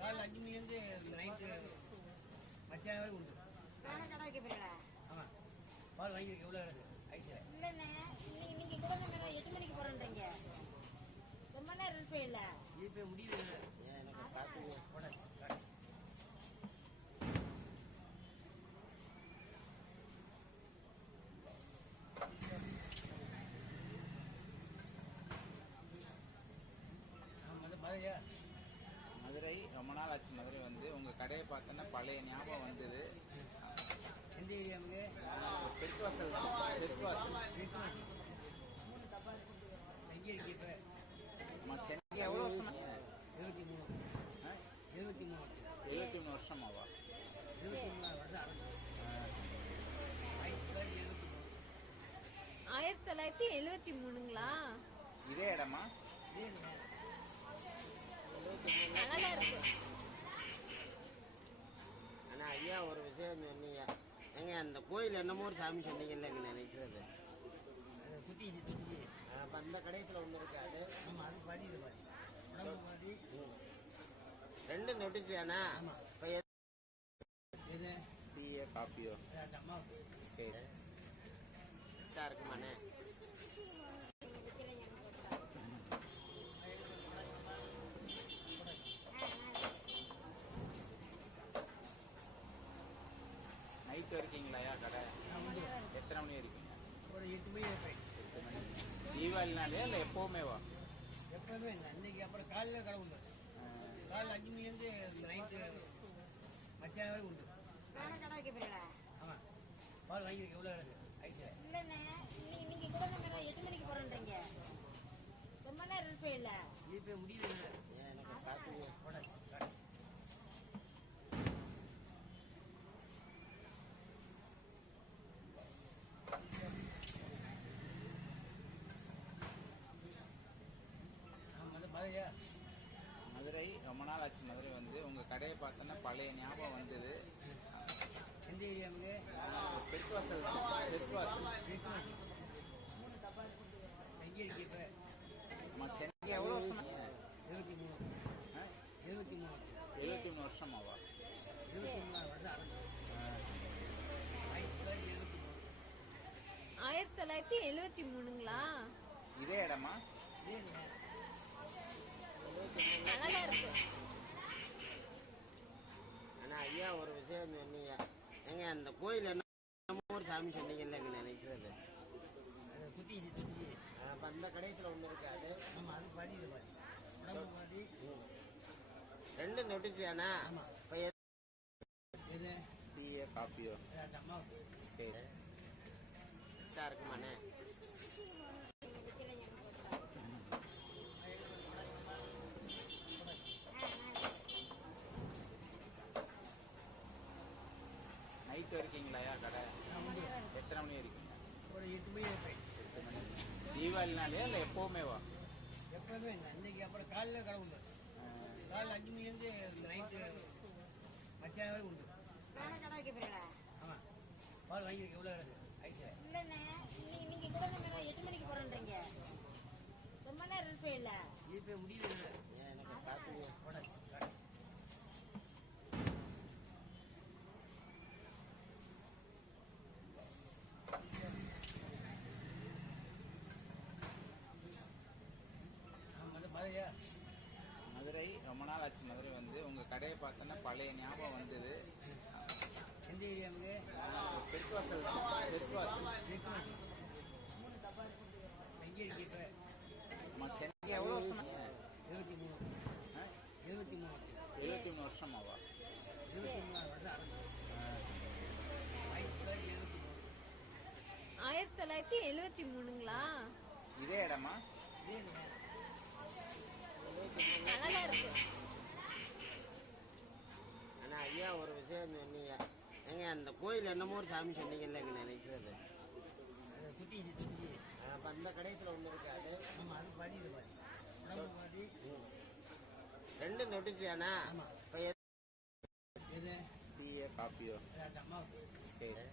காலையில் 5 மணிலேருந்து நைட்டு மத்தியானம் வரை உண்டு. நானும் கடை வைக்க போறீங்களா? ஆமாம் பால் வாங்கியிருக்கு. எவ்வளோ இருக்குது ஐஸில்? இல்லைண்ணே, நீங்க கூட நேரம் 8 மணிக்கு போறேன்றீங்க. ரொம்ப நேரம் இருப்பே இல்ல. இப்போ முடியல ஏன் எனக்கு பார்த்துங்க. பாதையா மதுரை ரொம்ப நாள் ஆச்சு. மதுரை வந்து உங்க கடையை பார்த்தோன்னா பழைய ஞாபகம் வந்தது. எந்த ஏரியா நமக்கு தெற்கு வாசல் தான். தெற்கு வாசல். எங்கே இருக்கு இப்போ சென்னைக்கு எவ்வளோ வருஷம்? 23 73 வருஷமாவா? 23 வருஷம் ஆகுது. 1973ங்களா? இதே இடமா? அழகா இருக்கு. ஆனா ஐயா ஒரு விஷயம் சொன்னீங்க. ஏங்க அந்த கோயில் என்னமோ ஒரு சாமி சொன்னீங்கல்ல நினைக்கிறது. குத்தி அப்ப அந்த கடைசியில் ஒன்று இருக்கு அது. ஆமாம் அது பாதி இது பாதி உடம்பு பாதி ரெண்டும் தொட்டுச்சியாண்ணா? இப்போ என்ன டீயோ காப்பியோ? அம்மா சரி. இருக்குமாண்ணே? நைட்டு இருக்கீங்களாயா கடை? எத்தனை மணி வரைக்குங்க? ஒரு 8 மணி ஆயிடும். 8 மணி. தீபாவளினாலே இல்லை எப்போவுமேவா? எப்பவுமே இல்லை. அன்னைக்கு அப்புறம் காலையில் கடை உண்டு. காலையில் 5 மணிலேருந்து நைட்டு மத்தியானம் வரை உண்டு. நானும் கடை வைக்க போறீங்களா? ஆமாம் பால் வாங்கியிருக்கு. எவ்வளோ இருக்குது ஐஸில்? இல்லைண்ணே, நீங்க கூட நேரம் 8 மணிக்கு போறேன்றீங்க. ரொம்ப நேரம் இருப்பே இல்ல. இப்போ முடியல ஏன் எனக்கு பார்த்துங்க. பாதையா மதுரை ரொம்ப நாள் ஆச்சு. மதுரை வந்து உங்க கடையை பார்த்தோன்னா பழைய ஞாபகம் வந்தது. எந்த ஏரியா நமக்கு தெற்கு வாசல் தான். தெற்கு வாசல். எங்கே இருக்கு இப்போ சென்னைக்கு எவ்வளோ வருஷம்? 23 73 வருஷமாவா? 23 வருஷம் ஆகுது. 1973ங்களா? இதே இடமா? அழகா இருக்கு. ஆனா ஐயா ஒரு விஷயம் சொன்னீங்க. ஏங்க அந்த கோயில் என்னமோ ஒரு சாமி சொன்னீங்கல்ல நினைக்கிறது. குத்தி அப்ப அந்த கடைசியில் ஒன்று இருக்கு அது. ஆமாம் அது பாதி இது பாதி உடம்பு பாதி ரெண்டும் தொட்டுச்சியாண்ணா? இப்போ என்ன டீயோ காப்பியோ? அம்மா சரி. இருக்குமாண்ணே? நைட்டு இருக்கீங்களாயா கடை? எத்தனை மணி வரைக்குங்க? ஒரு 8 மணி ஆயிடும். 8 மணி. தீபாவளினாலே இல்லை எப்போவுமேவா? எப்பவுமே இல்லை. அன்னைக்கு அப்புறம் காலையில் கடை உண்டு. காலையில் 5 மணிலேருந்து நைட்டு மத்தியானம் வரை உண்டு. நானும் கடை வைக்க போறீங்களா? ஆமாம் பால் வாங்கியிருக்கு. எவ்வளோ இருக்குது ஐஸில்? இல்லைண்ணே, நீங்க கூட நேரம் 8 மணிக்கு போறேன்றீங்க. ரொம்ப நேரம் இருப்பே இல்ல. இப்போ முடியல ஏன் எனக்கு பார்த்துங்க. மதுரையா? மதுரை ரொம்ப நாள் ஆச்சு. மதுரை வந்து உங்க கடையை பார்த்தோன்னா பழைய ஞாபகம் வந்தது. எந்த ஏரியாவுங்க? தெற்குவாசல் தெற்குவாசல் எங்கே இருக்கு இப்போ? சென்னைக்கு எவ்வளோ வருஷம்? 23 23 வருஷமாவா? 23 வருஷம் ஆகுது. 1973ங்களா? இதே இடமா? நல்லாதான் இருக்கு. ஆனா ஐயா ஒரு விஷயம் சொன்னீங்க. ஏங்க அந்த கோயில் என்னமோ ஒரு சாமி சொன்னீங்கல்ல நினைக்கிறது. குத்திச்சு. அப்ப அந்த கடைசியில் ஒன்று இருக்காது. ஆமாம், அது பாதி இது பாதி. உடம்பு பாதி. ரெண்டும் தொட்டுச்சியாண்ணா? இப்போ எது? டீயோ காப்பியோ? அது அம்மாவுக்கு. சரி.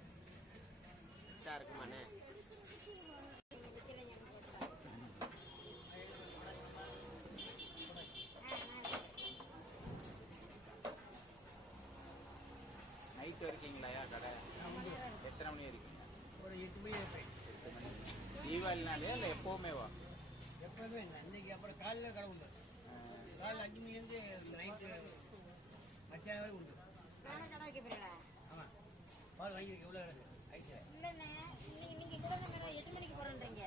கரெக்டாக இருக்குமாண்ணே? நைட்டு இருக்கீங்களாயா கடை? நான் வந்து எத்தனை மணி இருக்கீங்க? ஒரு 8 மணி இருப்பேன். 8 மணி. தீபாவளினாலே இல்லை எப்போவுமே வா? எப்போதுமே இன்னைக்கு அப்புறம் காலையில் கடை உண்டு. காலையில் 5 மணிலேருந்து நைட்டு மத்தியானம் வரை உண்டு. நானே கடை வைக்க போறேடா. ஆமாம், பால் வாங்கியிருக்க எவ்வளோ இருக்கு ஐட்டு? இல்லைண்ணே, நீங்க கூட நம்ம 8 மணிக்கு போறேன்றீங்க.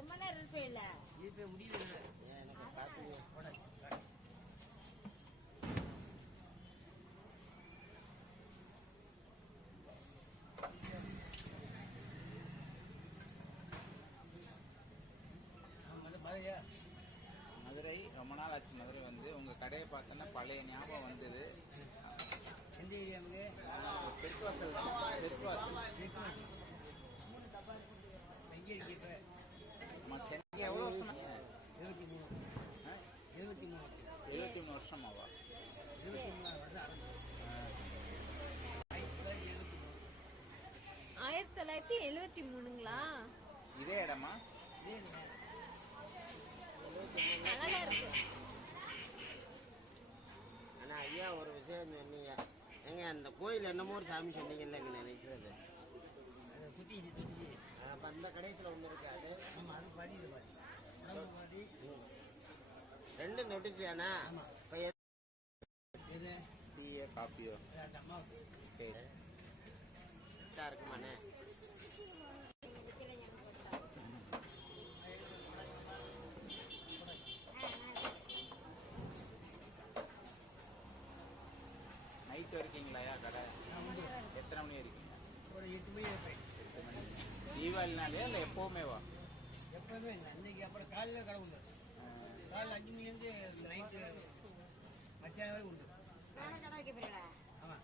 ரொம்ப நேரம் இருப்பே இல்ல. இப்போ முடியல. ஏன் எனக்கு பார்த்துங்க. போட மதுரையா? மதுரை ரொம்ப நாள் ஆச்சு. மதுரை வந்து உங்க கடையை பார்த்தோன்னா பழைய ஞாபகம் வந்தது. எந்த ஏரியாவுங்க? தெற்குவாசல் தெற்குவாசல் எங்கே இருக்கு இப்போ? சென்னைக்கு எவ்வளோ வருஷம்? 23 23 வருஷமாவா? 23 வருஷம் ஆகுது. 1973ங்களா? இதே இடமா? நல்லாதான் இருக்கு. ஆனா ஐயா ஒரு விஷயம் சொன்னீங்க. ஏங்க அந்த கோயில் என்னமோ ஒரு சாமி சொன்னீங்கல்ல நினைக்கிறது. குத்திச்சு. அப்ப அந்த கடைசியில் ஒன்று இருக்காது. ஆமாம், அது பாதி இது பாதி. உடம்பு பாதி. ரெண்டும் தொட்டுச்சியாண்ணா? ஆமாம். இப்போ எது? டீயோ காப்பியோ? அது அம்மாவுக்கு. சரி. கரெக்டாக இருக்குமாண்ணே? நைட்டு இருக்கீங்களாயா கடை? நான் வந்து எத்தனை மணி இருக்கீங்க? ஒரு 8 மணி இருப்பேன். 8 மணி. தீபாவளினாலே இல்லை எப்போவுமே வா? எப்போதுமே இன்னைக்கு அப்புறம் காலையில் கடை உண்டு. காலையில் 5 மணிலேருந்து நைட்டு மத்தியானம் வரை உண்டு. நானே கடை வைக்க போறேடா. ஆமாம்,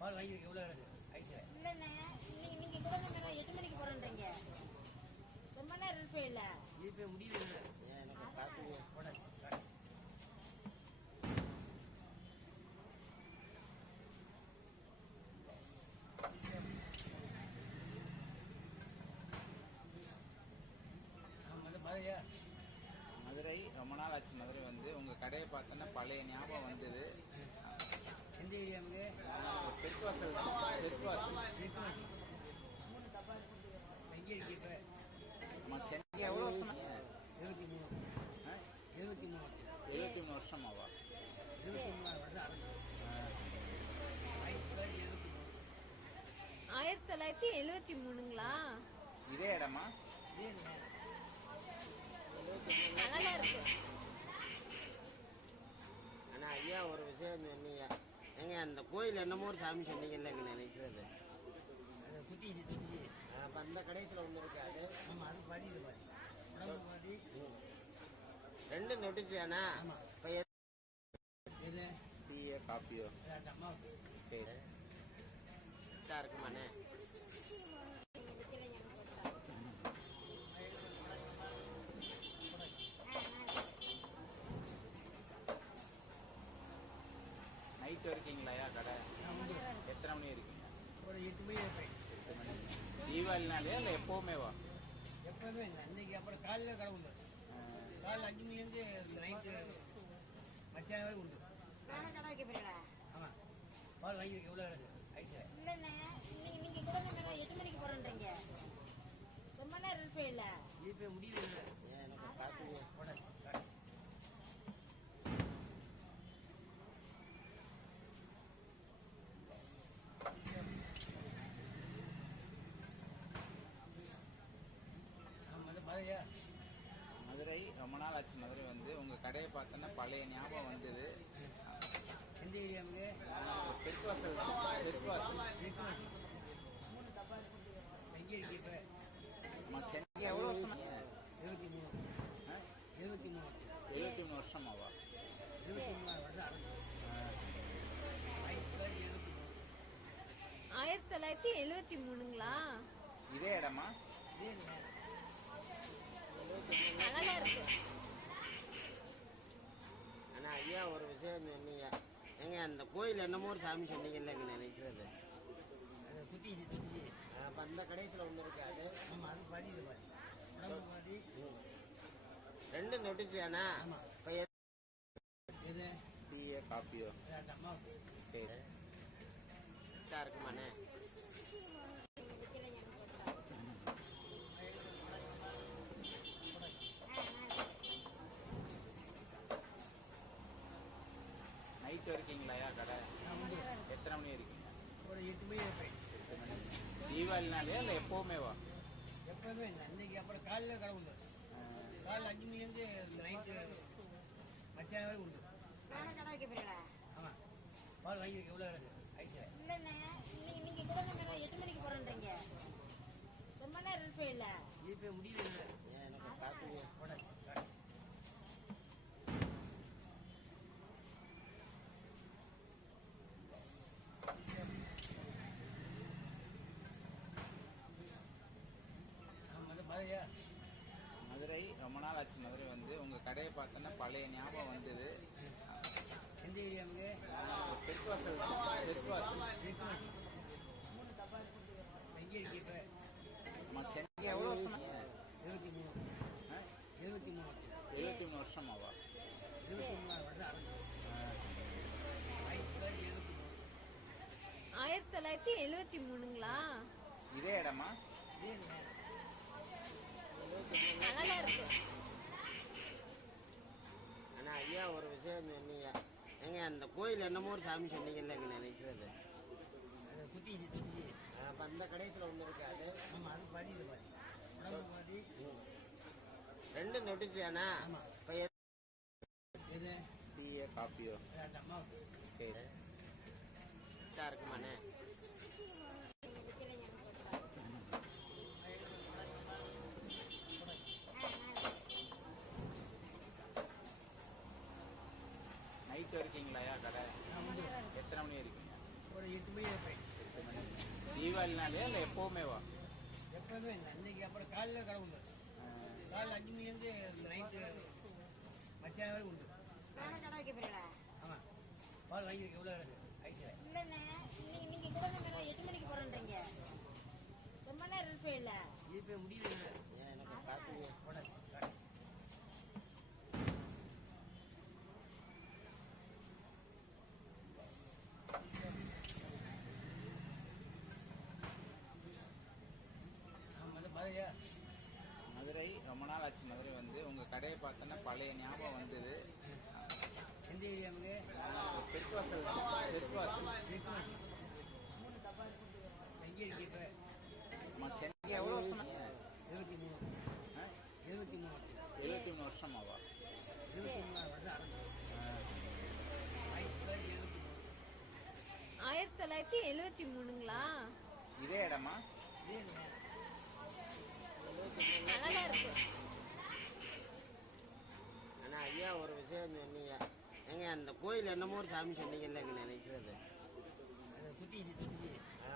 பால் வாங்கியிருக்க எவ்வளோ இருக்கு ஐட்டு? இல்லைண்ணே, நீங்க கூட நம்ம 8 மணிக்கு போறேன்றீங்க. ரொம்ப நேரம் இருப்பே இல்ல. இப்போ முடியல. ஏன் எனக்கு பார்த்துங்க. போட மதுரையா? மதுரை ரொம்ப நாள் ஆச்சு. மதுரை வந்து உங்க கடையை பார்த்தோன்னா பழைய ஞாபகம் வந்தது. எந்த ஏரியாவுங்க? தெற்குவாசல் தெற்குவாசல் எங்கே இருக்கு இப்போ? சென்னைக்கு எவ்வளோ வருஷம்? 23 23 வருஷமாவா? 23 வருஷம் ஆகுது. 1973ங்களா? இதே இடமா? நல்லாதான் இருக்கு. ஆனா ஐயா ஒரு விஷயம் சொன்னீங்க. ஏங்க அந்த கோயில் என்னமோ ஒரு சாமி சொன்னீங்கல்ல நினைக்கிறது. குத்திச்சு. அப்ப அந்த கடைசியில் ஒன்று இருக்காது. ஆமாம், அது பாதி இது பாதி. உடம்பு பாதி. ரெண்டும் தொட்டுச்சியாண்ணா? ஆமாம். இப்போ எது? டீயோ காப்பியோ? அது அம்மாவுக்கு. சரி. கரெக்டாக இருக்குமாண்ணே? நைட்டு இருக்கீங்களாயா கடை? நான் வந்து எத்தனை மணி இருக்கீங்க? ஒரு 8 மணி இருப்பேன். 8 மணி. தீபாவளினாலே இல்லை எப்போவுமே வா? எப்போதுமே இன்னைக்கு அப்புறம் காலையில் கடை உண்டு. காலையில் 5 மணிலேருந்து நைட்டு மத்தியானம் வரை உண்டு. நானே கடை வைக்க போறேடா. ஆமாம், பால் வாங்கியிருக்க எவ்வளோ இருக்கு ஐட்டு? இல்லைண்ணே, நீங்க கூட நம்ம 8 மணிக்கு போறேன்றீங்க. ரொம்ப நேரம் இருப்பே இல்ல. இப்போ முடியல. ஏன் எனக்கு பார்த்துங்க. போட மதுரையா? மதுரை ரொம்ப நாள் ஆச்சு. மதுரை வந்து உங்கள் கடையை பார்த்தோன்னா பழைய ஞாபகம் வந்தது. எந்த ஏரியாவுங்க? தெற்குவாசல் தெற்குவாசல் எங்கே இருக்கு இப்போ? நம்ம சென்னை எவ்வளோ வருஷம்? 23 23 73 வருஷமாவா? 23 வருஷம் ஆகுது. 1973ங்களா? இதே இடமா? இதே இல்லை. நல்லாதான் இருக்கு. ஆனா ஐயா ஒரு விஷயம் சொன்னீங்க. ஏங்க அந்த கோயில் என்னமோ ஒரு சாமி சொன்னீங்கல்ல இங்க நினைக்கிறது. அது குத்தி. அப்ப அந்த கடைசியில் ஒன்று இருக்கு அது. ஆமாம், அது பாதி இது பாதி. உடம்பு பாதி. ரெண்டும் தொட்டுச்சியாண்ணா? ஆமாம். இப்போ இது டீயோ காஃபியோ? அந்த அம்மாவுக்கு. சரி. கரெக்டாக இருக்குமாண்ணே? நைட்டு இருக்கீங்களாயா கடை? நான் வந்து எத்தனை மணி இருக்கீங்க? ஒரு 8 மணி இருப்பேன். 8 மணி. தீபாவளினாலே இல்லை எப்போவுமே வா? எப்பவுமே இல்லை. இன்னைக்கு அப்புறம் காலையில் கடை உண்டு. காலையில் 5 மணிலேருந்து நைட்டு மத்தியானம் வரை உண்டு. நானும் கடை வைக்க போறீங்களா? ஆமாம். பால் வாங்கியிருக்கு. எவ்வளோ இருக்கு ஐஸு? இல்லைண்ணே, நீங்க கூட நம்ம 8 மணிக்கு போறேன்றீங்க. ரொம்ப நேரம் இருப்பே இல்ல. இப்போ முடியல. ஏன் எனக்கு காப்பீங்க? மதுரையா? மதுரை ரொம்ப நாள் ஆச்சு. மதுரை வந்து உங்கள் கடையை பார்த்தோன்னா பழைய ஞாபகம் வந்தது. எந்த ஏரியாவுங்க? தெற்குவாசல் தெற்குவாசல் எங்கே இருக்கு இப்போ? நம்ம சென்னை எவ்வளோ வருஷம்? 23 73 வருஷமாவா? 23 வருஷம் ஆகுது. 1973ங்களா? இதே இடமா? இதே இல்லை. நல்லாதான் இருக்கு. ஆனா ஐயா ஒரு விஷயம் சொன்னீங்க. ஏங்க அந்த கோயில் என்னமோ ஒரு சாமி சொன்னீங்கல்ல இங்க நினைக்கிறது. அது குத்தி. அப்ப அந்த கடைசியில் ஒன்று இருக்கு அது. ஆமாம், அது பாதி இது பாதி. உடம்பு பாதி. ரெண்டும் தொட்டுச்சியாண்ணா? ஆமாம். இப்போ இது டீயோ காஃபியோ? அந்த அம்மாவுக்கு. சரி. கரெக்டாக இருக்குமாண்ணே? நைட்டு இருக்கீங்களாயா கடை? நான் வந்து எத்தனை மணி இருக்கீங்க? ஒரு 8 மணி இருப்பேன். 8 மணி. தீபாவளினாலே இல்லை எப்போவுமே வா? எப்பவுமே இல்லை. இன்னைக்கு அப்புறம் காலையில் கடை உண்டு. காலையில் 5 மணிலேருந்து நைட்டு மத்தியானம் வரை உண்டு. நானும் கடை வைக்க போறீங்களா? ஆமாம். பால் வாங்கியிருக்கு. எவ்வளோ இருக்கு ஐஸு? இல்லைண்ணே, நீங்க கூட நம்ம 8 மணிக்கு போறேன்றீங்க. ரொம்ப நேரம் இருப்பே இல்ல. இப்போ முடியல. ஏன் எனக்கு காப்பீங்க? மதுரையா? மதுரை ரொம்ப நாள் ஆச்சு. மதுரை வந்து உங்கள் கடையை பார்த்தோன்னா பழைய ஞாபகம் வந்தது. எந்த ஏரியாவுங்க? தெற்குவாசல் தெற்குவாசல் எங்கே இருக்கு இப்போ? நம்ம சென்னை எவ்வளோ வருஷம்? 23 73 வருஷமாவா? 23 வருஷம் ஆகுது. 1973ங்களா? இதே இடமா? இதே இல்லை. நல்லாதான் இருக்கு. ஆனா ஐயா ஒரு விஷயம் சொன்னீங்க. ஏங்க அந்த கோயில் என்னமோ ஒரு சாமி சொன்னீங்கல்ல இங்க நினைக்கிறது. அது குத்தி.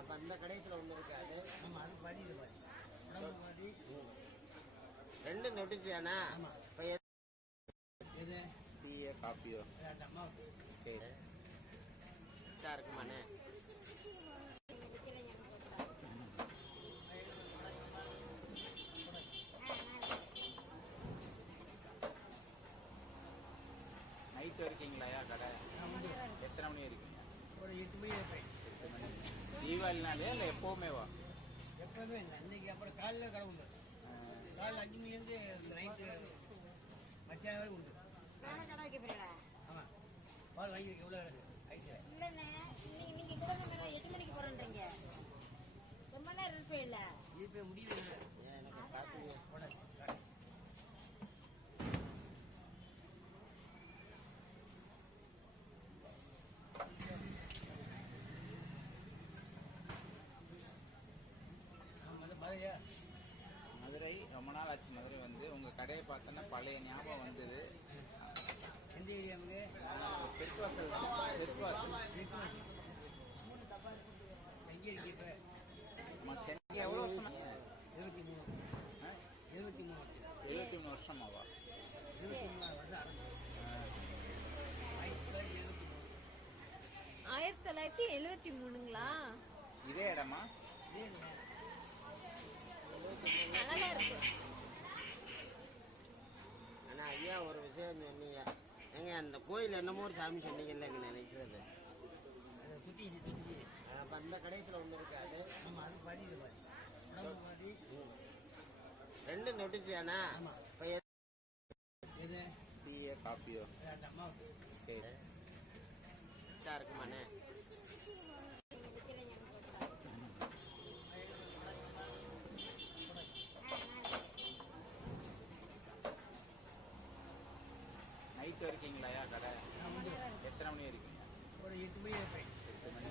அப்ப அந்த கடைசியில் ஒன்று இருக்கு அது. ஆமாம், அது பாதி இது பாதி. உடம்பு பாதி. ரெண்டும் தொட்டுச்சியாண்ணா? ஆமாம். இப்போ இது டீயோ காஃபியோ? அந்த அம்மாவுக்கு. சரி. கரெக்டாக இருக்குமாண்ணே? நைட்டு இருக்கீங்களாயா கடை? நான் வந்து எத்தனை மணி இருக்கீங்க? ஒரு 8 மணி இருப்பேன். 8 மணி. தீபாவளினாலே இல்லை எப்போவுமே வா? எப்பவுமே இல்லை. இன்னைக்கு அப்புறம் காலையில் கடை உண்டு. காலையில் 5 மணிலேருந்து நைட்டு மத்தியானம் வரை உண்டு. நானும் கடை வைக்க போறீங்களா? ஆமாம். பால் வாங்கியிருக்கு. எவ்வளோ இருக்கு ஐஸு? இல்லைண்ணே, நீங்க கூட நம்ம 8 மணிக்கு போறேன்றீங்க. ரொம்ப நேரம் இருப்பே இல்ல. இப்போ முடியல. ஏன் எனக்கு காப்பீங்க? மதுரையா? மதுரை ரொம்ப நாள் ஆச்சு. மதுரை வந்து உங்கள் கடையை பார்த்தோன்னா பழைய ஞாபகம் வந்தது. எந்த ஏரியா அவங்க? தெற்குவாசல் தெற்குவாசல் எங்கே இருக்கு இப்போ? நம்ம சென்னை எவ்வளோ வருஷம்? 23 ஆ? 23 73 வருஷமாவா? 23 வருஷம் அரசு. 1973ங்களா? இதே இடமா? நல்லா இருக்கு. ஆனா ஐயா ஒரு விஷயம் சொன்னீங்க. ஏங்க அந்த கோயில் என்னமோ ஒரு சாமி சொன்னீங்கல்ல இங்க நினைக்கிறது. சுற்றி அப்ப அந்த கடைசியில் ஒன்று இருக்காது. ஆமாம், அது பாதி இது பாதி. உடம்பு பாதி. ரெண்டும் தொட்டுச்சியாண்ணா? ஆமாம். இப்போ இது டீயோ காஃபியோ? அந்த அம்மாவுக்கு சரி. கரெக்டாக இருக்குமாண்ணே? நைட்டு இருக்கீங்களாயா கடை? எத்தனை மணி வரைக்கும்? ஒரு 8 மணி இருப்பேன். 8 மணி.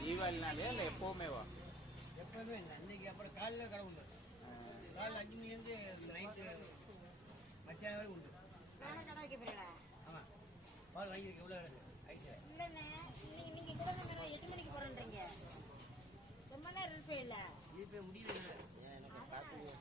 தீபாவளினாலே இல்லை எப்போவுமே வா? எப்பவுமே இல்லை. அன்னைக்கு அப்புறம் காலையில் கடை உண்டு. காலையில் 5 மணிலேருந்து நைட்டு மத்தியானம் வரை உண்டு. நானும் கடை வைக்க போறீங்களா? ஆமாம், பால் வாங்கியிருக்க எவ்வளோ இருக்கு ஐட்டு? இல்லைண்ணே, நீங்க கூட நம்ம 8 மணிக்கு போறேன்றீங்க. ரொம்ப நேரம் இருப்பே இல்ல. இப்போ முடியல. ஏன் எனக்கு பார்த்துங்க.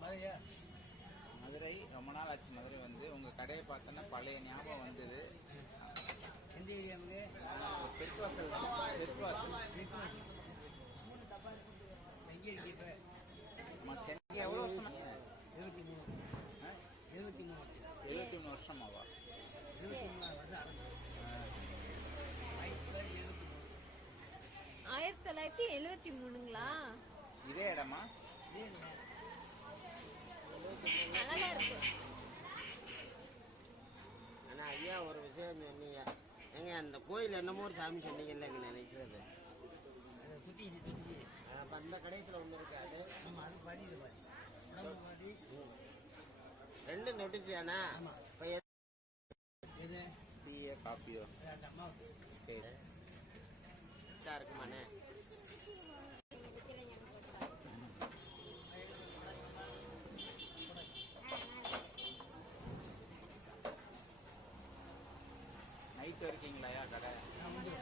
மதுரையா? மதுரை ரொம்ப நாள் ஆச்சு. மதுரை வந்து உங்கள் கடையை பார்த்தோன்னா பழைய ஞாபகம் வந்தது. எந்த ஏரியா அவங்க? தெற்குவாசல் தெற்குவாசல் எங்கே இருக்கு இப்போ? நம்ம சென்னை எவ்வளோ வருஷம்? 23 ஆ? 23 வருஷமாவா? 23 வருஷம் அரசு. 1973ங்களா? இதே இடமா? நல்லா இருக்கு. ஆனா ஐயா ஒரு விஷயம் சொன்னீங்க. ஏங்க அந்த கோயில் என்னமோ ஒரு சாமி சொன்னீங்கல்ல இங்க நினைக்கிறது. சுற்றி அப்ப அந்த கடைசியில் ஒன்று இருக்காது. ஆமாம், அது பாதி இது பாதி. உடம்பு பாதி. ரெண்டும் தொட்டுச்சியாண்ணா? ஆமாம். இப்போ இது டீயோ காஃபியோ? அந்த அம்மாவுக்கு சரி. கரெக்டாக இருக்குமாண்ணே? நைட்டு இருக்கீங்களாயா கடை? நான் வந்து